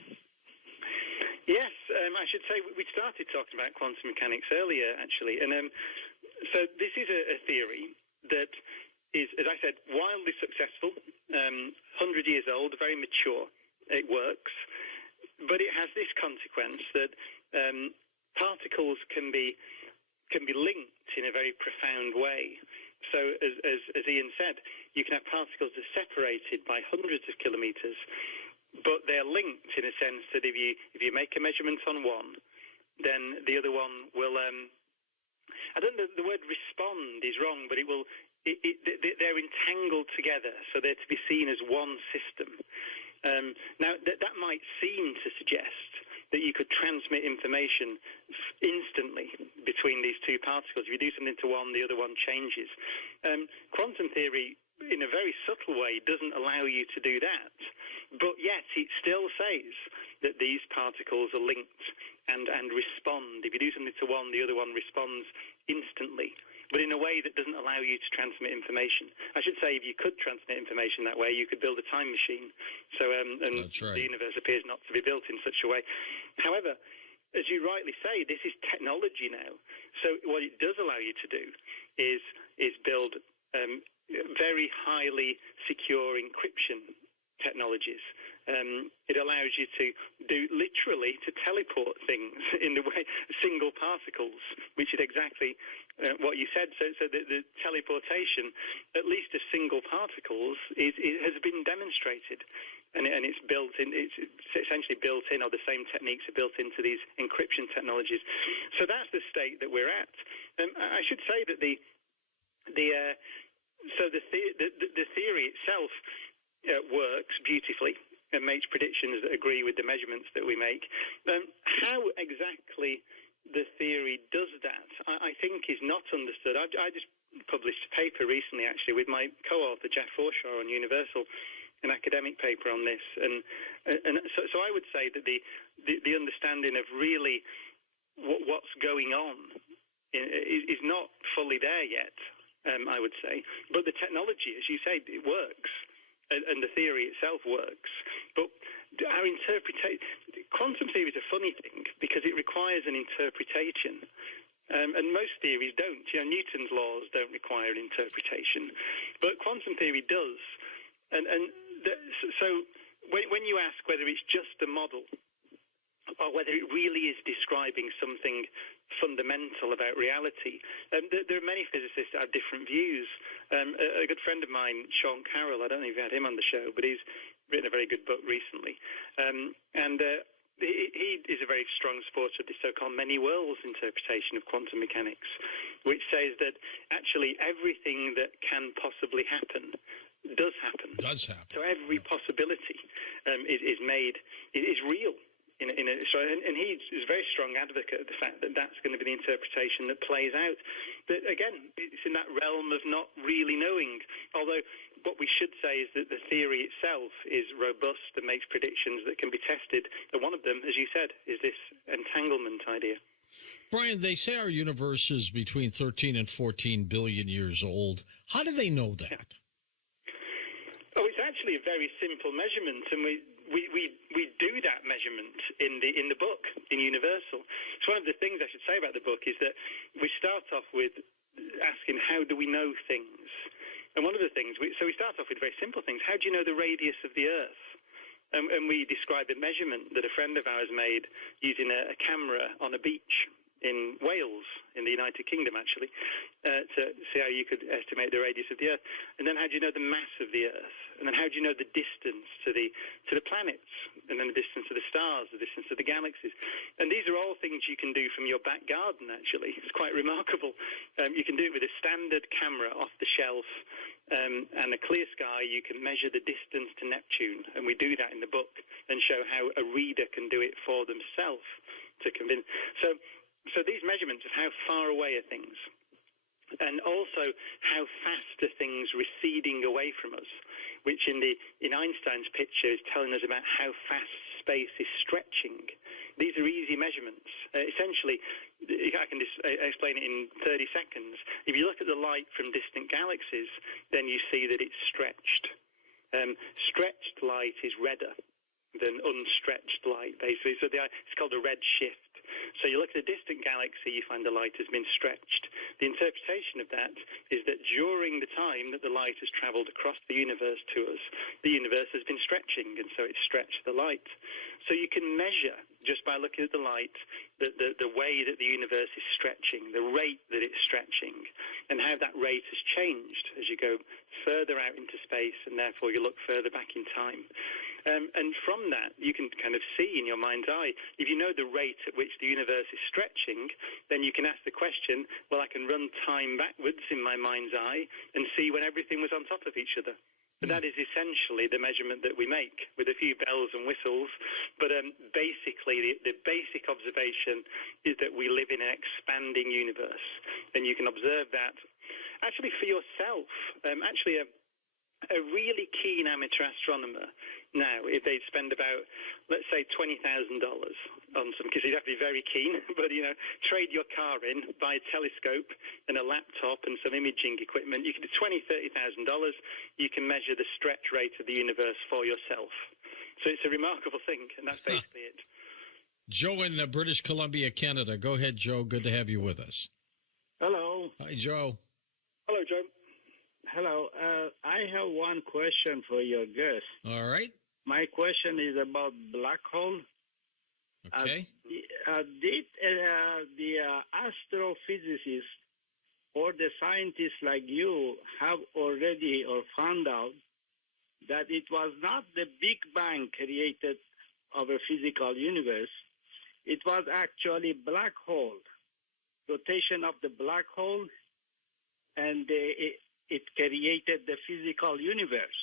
Yes, I should say we started talking about quantum mechanics earlier, actually. And so this is a theory that is, as I said, wildly successful, 100 years old, very mature. It works. But it has this consequence that particles can be linked in a very profound way. So as Ian said, you can have particles that are separated by hundreds of kilometers, but they're linked in a sense that if you make a measurement on one, then the other one will. I don't know, the word respond is wrong, but they're entangled together, so they're to be seen as one system. Now that might seem to suggest that you could transmit information instantly between these two particles. If you do something to one, the other one changes. Quantum theory, in a very subtle way, doesn't allow you to do that. But yet it still says that these particles are linked and respond. If you do something to one, the other one responds instantly, but in a way that doesn't allow you to transmit information. I should say, if you could transmit information that way, you could build a time machine. So, and That's right. The universe appears not to be built in such a way. However, as you rightly say, this is technology now. So what it does allow you to do is build very highly secure encryption technologies. It allows you to literally teleport things in the way single particles, which is exactly what you said. So the teleportation, at least of single particles, has been demonstrated, and it's built in. It's essentially built in, or the same techniques are built into these encryption technologies. So that's the state that we're at. I should say that the theory itself works beautifully and makes predictions that agree with the measurements that we make. How exactly the theory does that, I think, is not understood. I just published a paper recently, actually, with my co-author, Jeff Forshaw, on Universal, an academic paper on this. And so I would say that the understanding of really what's going on is not fully there yet, I would say. But the technology, as you say, it works. And the theory itself works. But our quantum theory is a funny thing because it requires an interpretation. And most theories don't. Newton's laws don't require an interpretation. But quantum theory does. So when you ask whether it's just a model or whether it really is describing something fundamental about reality, there are many physicists that have different views. A good friend of mine, Sean Carroll, I don't know if you've had him on the show, but he's written a very good book recently. He is a very strong supporter of the so-called many worlds interpretation of quantum mechanics. which says that actually everything that can possibly happen does happen. Does happen. So every possibility is made, is real. And he's a very strong advocate of the fact that that's going to be the interpretation that plays out. But again, it's in that realm of not really knowing. Although what we should say is that the theory itself is robust and makes predictions that can be tested. And one of them, as you said, is this entanglement idea. Brian, they say our universe is between 13 and 14 billion years old. How do they know that? Oh, it's actually a very simple measurement, and we do that measurement in the book, in Universal. So one of the things I should say about the book is that we start off with asking, how do we know things? And one of the things, so we start off with very simple things. How do you know the radius of the Earth? And we describe a measurement that a friend of ours made using a camera on a beach in Wales, in the United Kingdom, actually, to see how you could estimate the radius of the Earth. And then how do you know the mass of the Earth? And then how do you know the distance to the planets? And then the distance to the stars, the distance to the galaxies. And these are all things you can do from your back garden, actually. It's quite remarkable. You can do it with a standard camera off the shelf and a clear sky. You can measure the distance to Neptune. And we do that in the book and show how a reader can do it for themselves to convince. So these measurements of how far away are things, and also how fast are things receding away from us, which in Einstein's picture is telling us about how fast space is stretching. These are easy measurements. Essentially, I can explain it in 30 seconds. If you look at the light from distant galaxies, then you see that it's stretched. Stretched light is redder than unstretched light, basically. So it's called a red shift. So you look at a distant galaxy, you find the light has been stretched. The interpretation of that is that during the time that the light has traveled across the universe to us, the universe has been stretching, and so it's stretched the light. So you can measure, just by looking at the light, the way that the universe is stretching, the rate that it's stretching, and how that rate has changed as you go further out into space, and therefore you look further back in time. And from that, you can kind of see in your mind's eye, if you know the rate at which the universe is stretching, then you can ask the question, well, I can run time backwards in my mind's eye and see when everything was on top of each other. But that is essentially the measurement that we make, with a few bells and whistles. But basically, the basic observation is that we live in an expanding universe. And you can observe that actually for yourself. Actually, a really keen amateur astronomer now, if they'd spend about, let's say, $20,000 on some, because you'd have to be very keen, but, trade your car in, buy a telescope and a laptop and some imaging equipment, you can do $20,000, $30,000, you can measure the stretch rate of the universe for yourself. So it's a remarkable thing, and that's basically it. Joe in British Columbia, Canada. Go ahead, Joe. Good to have you with us. Hello. Hi, Joe. Hello, Joe. Hello. I have one question for your guest. All right. My question is about black hole. Okay. Did the astrophysicists or the scientists like you have already or found out that it was not the Big Bang created our physical universe? It was actually black hole, rotation of the black hole, and it created the physical universe.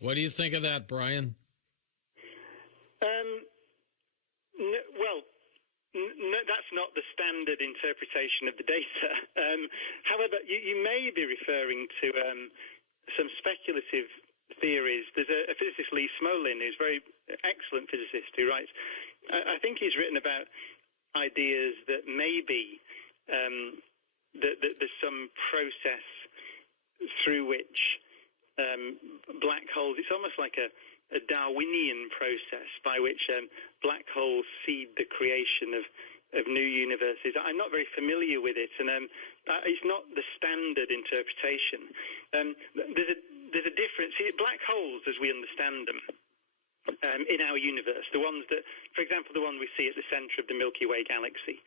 What do you think of that, Brian? No, that's not the standard interpretation of the data. However, you may be referring to some speculative theories. There's a physicist, Lee Smolin, who's a very excellent physicist, who writes, I think he's written about ideas that maybe that there's some process through which black holes, it's almost like a Darwinian process by which black holes seed the creation of new universes. I'm not very familiar with it, and it's not the standard interpretation. There's a difference. See, black holes, as we understand them, in our universe, the ones that, for example, the one we see at the center of the Milky Way galaxy,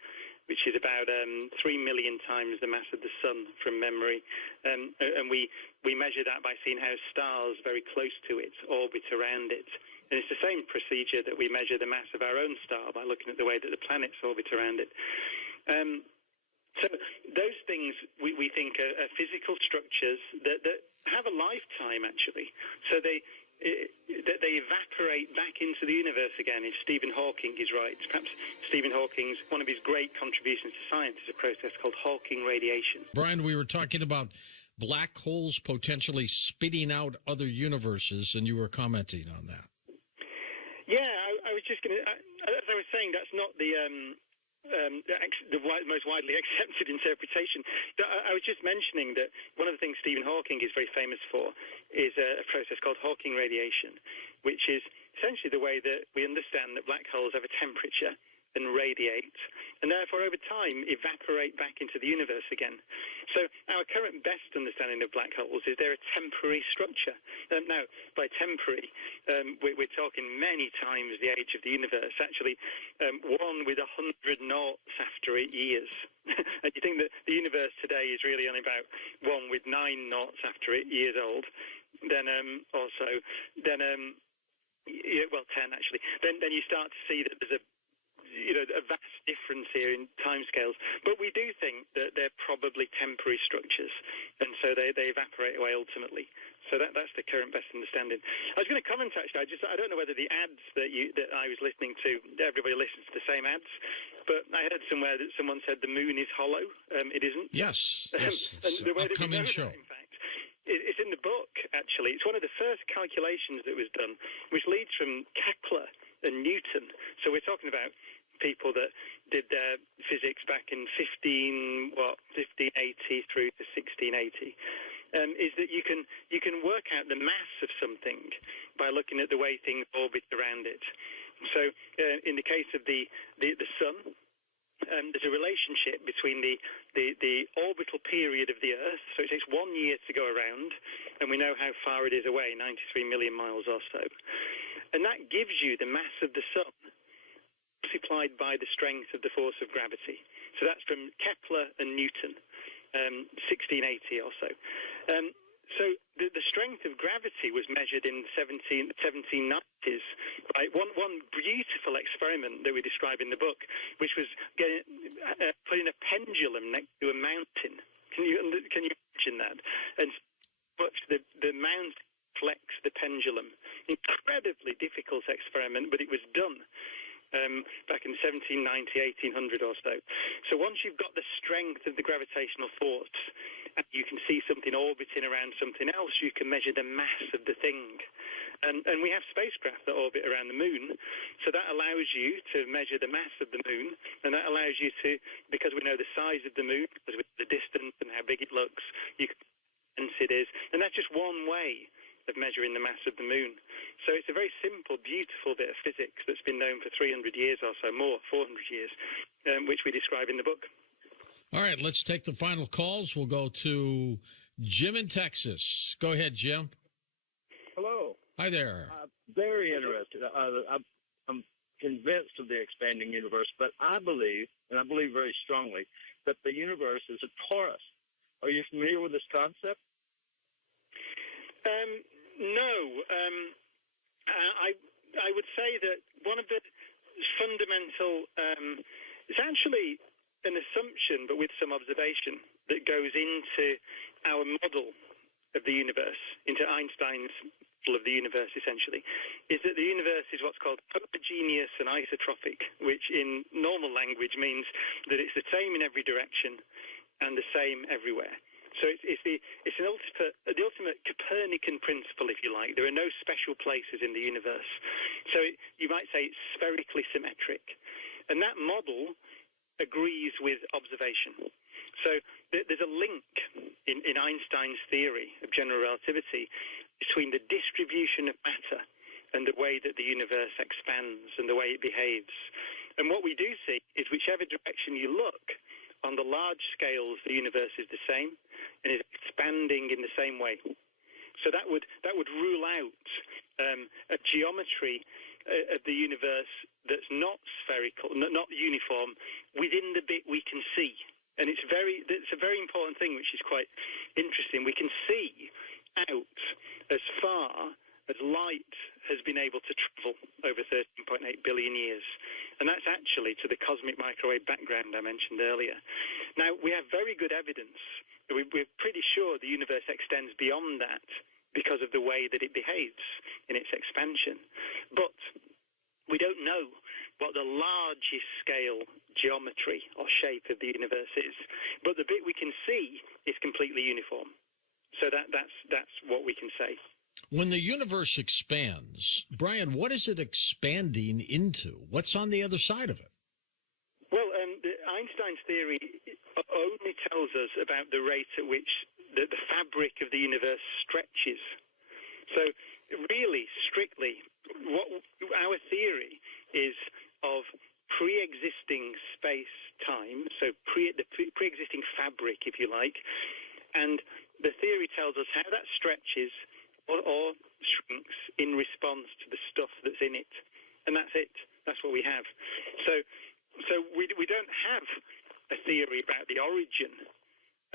which is about 3 million times the mass of the sun from memory. And we measure that by seeing how stars very close to it orbit around it. And it's the same procedure that we measure the mass of our own star by looking at the way that the planets orbit around it. So those things we think are physical structures that have a lifetime, actually. So they evaporate back into the universe again, if Stephen Hawking is right. Perhaps Stephen Hawking's, one of his great contributions to science is a process called Hawking radiation. Brian, we were talking about black holes potentially spitting out other universes, and you were commenting on that. Yeah, I was just going to, as I was saying, that's not the most widely accepted interpretation. I was just mentioning that one of the things Stephen Hawking is very famous for is a process called Hawking radiation, which is essentially the way that we understand that black holes have a temperature and radiate, and therefore over time evaporate back into the universe again. So our current best understanding of black holes is they're a temporary structure. Now, by temporary, we're talking many times the age of the universe, actually 1 with 100 noughts after 8 years. And you think that the universe today is really only about 1 with 9 noughts after 8 years old, then 10 actually, then you start to see that there's a vast difference here in timescales. But we do think that they're probably temporary structures, and so they evaporate away ultimately. So that's the current best understanding. I was going to comment, actually. I don't know whether the ads that I was listening to, everybody listens to the same ads, but I heard somewhere that someone said the moon is hollow. It isn't. Yes. And the way Upcoming show. That, in fact, it's in the book, actually. It's one of the first calculations that was done, which leads from Kepler and Newton. So we're talking about people that did their physics back in 1580 through to 1680, is that you can work out the mass of something by looking at the way things orbit around it. So in the case of the sun, there's a relationship between the orbital period of the Earth. So it takes 1 year to go around, and we know how far it is away, 93 million miles or so. And that gives you the mass of the sun multiplied by the strength of the force of gravity. So that's from Kepler and Newton, 1680 or so. So the strength of gravity was measured in 1790s by one beautiful experiment that we describe in the book, which was putting a pendulum next to a mountain. Can you imagine that? And watch the mountain flex the pendulum. Incredibly difficult experiment, but it was done. Back in 1790, 1800 or so. So once you've got the strength of the gravitational force and you can see something orbiting around something else, you can measure the mass of the thing. And we have spacecraft that orbit around the moon, so that allows you to measure the mass of the moon, and that allows you to, because we know the size of the moon, because we know the distance and how big it looks, you can sense it is. And that's just one way of measuring the mass of the moon. So it's a very simple, beautiful bit of physics that's been known for 300 years or so, more, 400 years, which we describe in the book. All right, let's take the final calls. We'll go to Jim in Texas. Go ahead, Jim. Hello. Hi there. Very interested. I'm convinced of the expanding universe, but I believe, and I believe very strongly, that the universe is a torus. Are you familiar with this concept? No. I would say that one of the fundamental, it's actually an assumption, but with some observation, that goes into our model of the universe, into Einstein's model of the universe, essentially, is that the universe is what's called homogeneous and isotropic, which in normal language means that it's the same in every direction and the same everywhere. So it's the ultimate Copernican principle, if you like. There are no special places in the universe. So you might say it's spherically symmetric. And that model agrees with observation. So there's a link in Einstein's theory of general relativity between the distribution of matter and the way that the universe expands and the way it behaves. And what we do see is whichever direction you look, on the large scales, the universe is the same and is expanding in the same way. So that would rule out a geometry of the universe that's not spherical, not uniform, within the bit we can see. And it's a very important thing, which is quite interesting. We can see out as far as light has been able to travel over 13.8 billion years. And that's actually to the cosmic microwave background I mentioned earlier. Now, we have very good evidence. We're pretty sure the universe extends beyond that because of the way that it behaves in its expansion. But we don't know what the largest scale geometry or shape of the universe is. But the bit we can see is completely uniform. So that's what we can say. When the universe expands, Brian, what is it expanding into? What's on the other side of it? Well, Einstein's theory only tells us about the rate at which the fabric of the universe stretches. So really, strictly, what our theory is of pre-existing space-time, so the pre-existing fabric, if you like, and the theory tells us how that stretches or shrinks in response to the stuff that's in it. And that's it. That's what we have. So we don't have a theory about the origin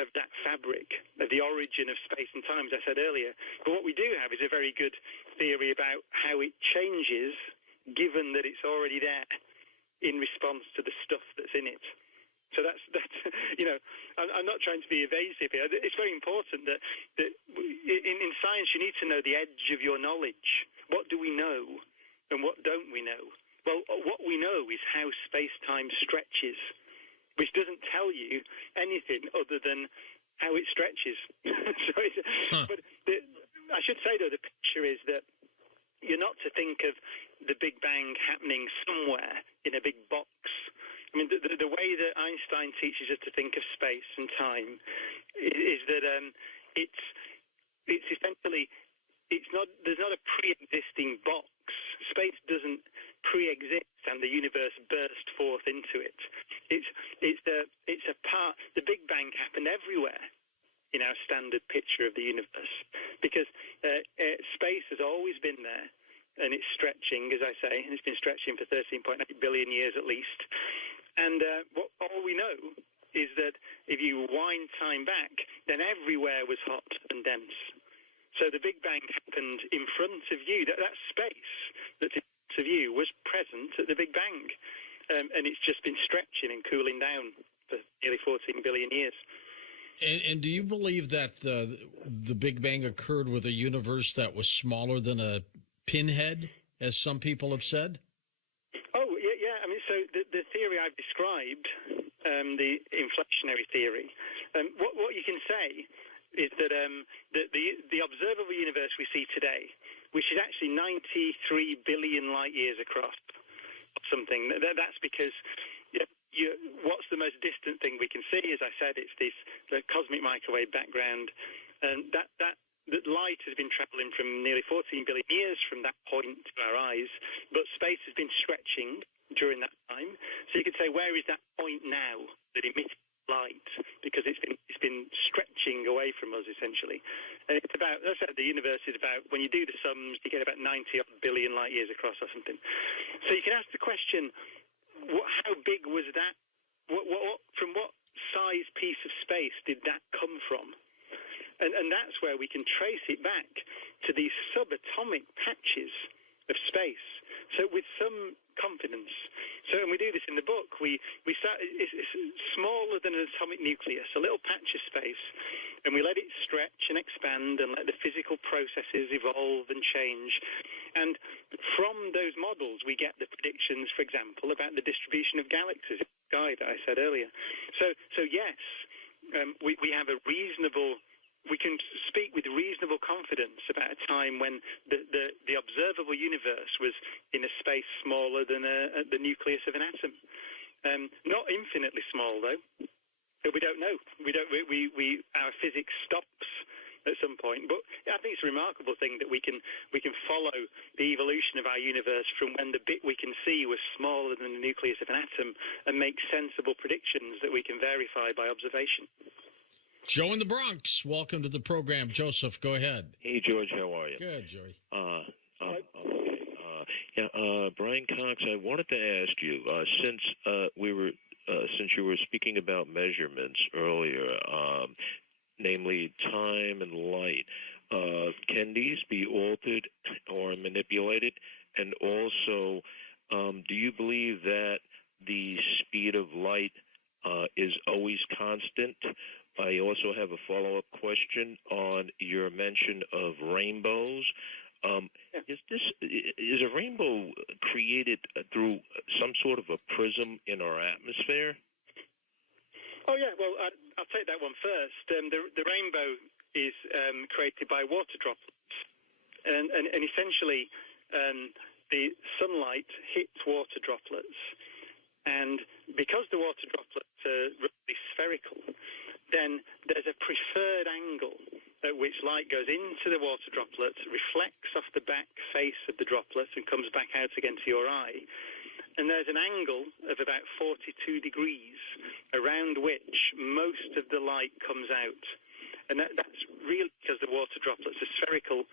of that fabric, of the origin of space and time, as I said earlier. But what we do have is a very good theory about how it changes, given that it's already there in response to the stuff that's in it. So that's I'm not trying to be evasive here. It's very important that in science you need to know the edge of your knowledge. What do we know and what don't we know? Well, what we know is how space-time stretches, which doesn't tell you anything other than how it stretches. But I should say, though, the picture is that you're not to think of the Big Bang happening somewhere in a big box. I mean, the way that Einstein teaches us to think of space and time is that it's essentially there's not a pre-existing box. Space doesn't pre-exist and the universe burst forth into it. It's a part. The Big Bang happened everywhere in our standard picture of the universe because space has always been there. And it's stretching, as I say, and it's been stretching for 13.8 billion years at least. And all we know is that if you wind time back, then everywhere was hot and dense. So the Big Bang happened in front of you. That space that's in front of you was present at the Big Bang. And it's just been stretching and cooling down for nearly 14 billion years. And do you believe that the Big Bang occurred with a universe that was smaller than a pinhead, as some people have said? Oh, yeah. I mean, so the theory I've described, the inflationary theory, what you can say is that the observable universe we see today, which is actually 93 billion light years across, or something, that's because what's the most distant thing we can see? As I said, it's the cosmic microwave background, and that light has been traveling from nearly 14 billion years from that point to our eyes, but space has been stretching during that time. So you could say, where is that point now that emits light? Because it's been stretching away from us, essentially. And it's about, as I said, the universe is about, when you do the sums, you get about 90 billion light years across or something. So you can ask the question, how big was that? From what size piece of space did that come from? And that's where we can trace it back to these subatomic patches of space. So with some confidence. So, and we do this in the book. We start. It's smaller than an atomic nucleus, a little patch of space, and we let it stretch and expand and let the physical processes evolve and change. And from those models, we get the predictions, for example, about the distribution of galaxies in the sky that I said earlier. So yes, we have a reasonable. We can speak with reasonable confidence about a time when the observable universe was in a space smaller than the nucleus of an atom. Not infinitely small, though. We don't know. Our physics stops at some point. But I think it's a remarkable thing that we can follow the evolution of our universe from when the bit we can see was smaller than the nucleus of an atom and make sensible predictions that we can verify by observation. Joe in the Bronx, welcome to the program. Joseph, go ahead. Hey, George, how are you? Good, Joey. Brian Cox, I wanted to ask you, since you were speaking about measurements earlier, namely time and light, can these be altered or manipulated? And also, do you believe that the speed of light is always constant? I also have a follow-up question on your mention of rainbows. Is a rainbow created through some sort of a prism in our atmosphere? Oh yeah, well I'll take that one first. The rainbow is created by water droplets, and essentially the sunlight hits water droplets, and because the water droplets are really spherical, then there's a preferred angle at which light goes into the water droplets, reflects off the back face of the droplets, and comes back out again to your eye. And there's an angle of about 42 degrees around which most of the light comes out. And that's really because the water droplets are spherical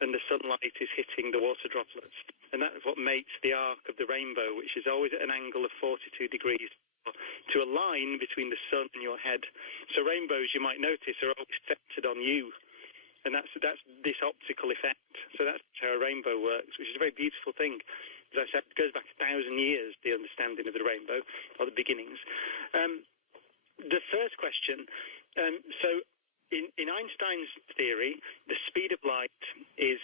and the sunlight is hitting the water droplets. And that's what makes the arc of the rainbow, which is always at an angle of 42 degrees, to a line between the sun and your head. So rainbows, you might notice, are always centered on you. And that's this optical effect. So that's how a rainbow works, which is a very beautiful thing. As I said, it goes back 1,000 years, the understanding of the rainbow, or the beginnings. The first question, so in Einstein's theory, the speed of light is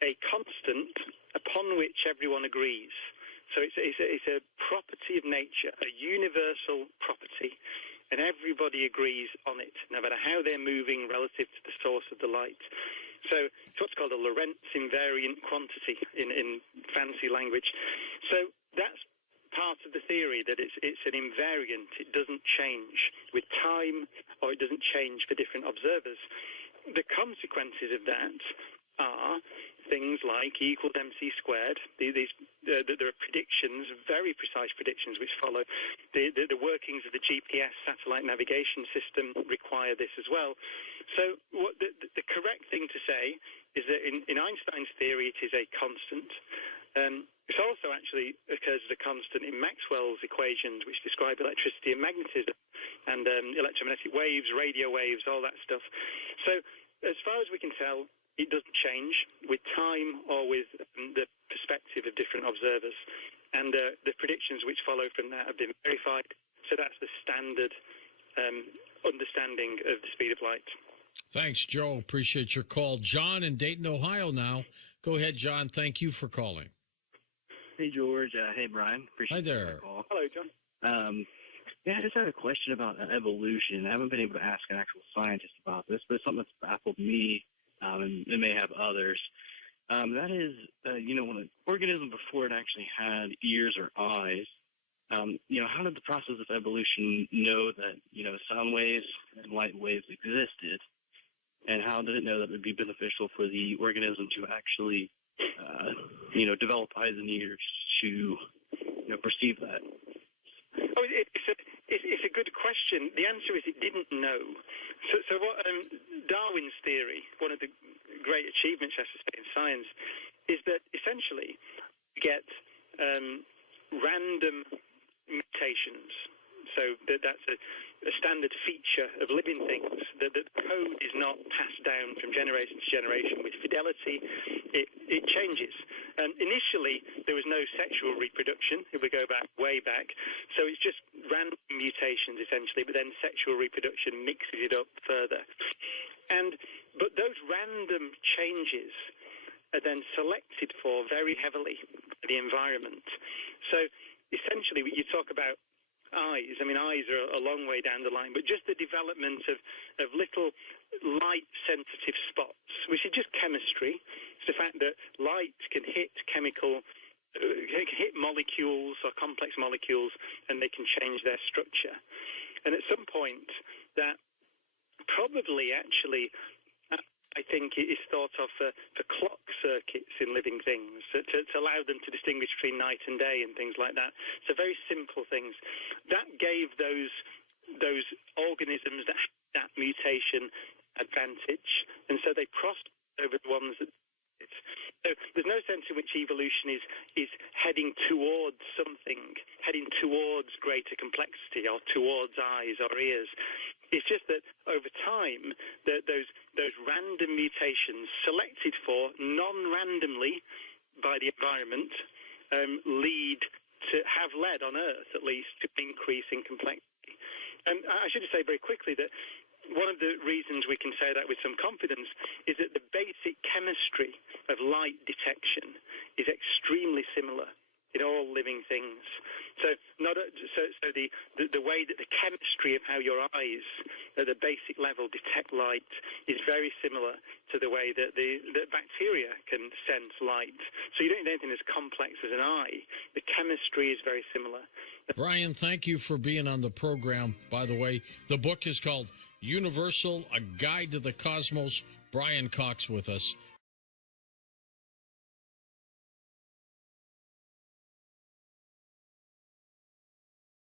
a constant upon which everyone agrees. So it's a property of nature, a universal property, and everybody agrees on it, no matter how they're moving relative to the source of the light. So it's what's called a Lorentz invariant quantity in fancy language. So that's part of the theory, that it's an invariant. It doesn't change with time, or it doesn't change for different observers. The consequences of that are things like E equals mc squared. There are predictions, very precise predictions, which follow. The workings of the GPS satellite navigation system require this as well. So what the correct thing to say is that in Einstein's theory, it is a constant. It also actually occurs as a constant in Maxwell's equations, which describe electricity and magnetism and electromagnetic waves, radio waves, all that stuff. So as far as we can tell, it doesn't change with time or with the perspective of different observers. And the predictions which follow from that have been verified. So that's the standard understanding of the speed of light. Thanks, Joe. Appreciate your call. John in Dayton, Ohio now. Go ahead, John. Thank you for calling. Hey, George. Hey, Brian. Appreciate the call. Hello, John. I just had a question about evolution. I haven't been able to ask an actual scientist about this, but it's something that's baffled me, and it may have others. That is, when an organism before it actually had ears or eyes, how did the process of evolution know that, sound waves and light waves existed? And how did it know that it would be beneficial for the organism to actually, develop eyes and ears to, perceive that? Oh, it's a good question. The answer is it didn't know. So what Darwin's theory, one of the great achievements, I should say, in science, is that essentially you get random mutations. So that's a standard feature of living things, that the code is not passed down from generation to generation with fidelity. It changes. Initially, there was no sexual reproduction, if we go way back. So it's just random mutations, essentially, but then sexual reproduction mixes it up further. But those random changes are then selected for very heavily by the environment. So essentially, you talk about eyes. I mean, eyes are a long way down the line, but just the development of little light-sensitive spots, which is just chemistry. It's the fact that light can hit hit molecules or complex molecules, and they can change their structure. And at some point, that probably actually, I think, is thought of for clock circuits in living things, to allow them to distinguish between night and day and things like that. So very simple things. That gave those organisms that had that mutation advantage, and so they crossed over the ones that. So there's no sense in which evolution is heading towards something, heading towards greater complexity or towards eyes or ears. It's just that over time, those random mutations selected for non-randomly by the environment have led on Earth, at least, to increase in complexity. I should say very quickly that one of the reasons we can say that with some confidence is that the basic chemistry of light detection is extremely similar in all living things. So the way that the chemistry of how your eyes at the basic level detect light is very similar to the way that that bacteria can sense light. So you don't need anything as complex as an eye. The chemistry is very similar. Brian, thank you for being on the program. By the way, the book is called Universal, A Guide to the Cosmos. Brian Cox with us.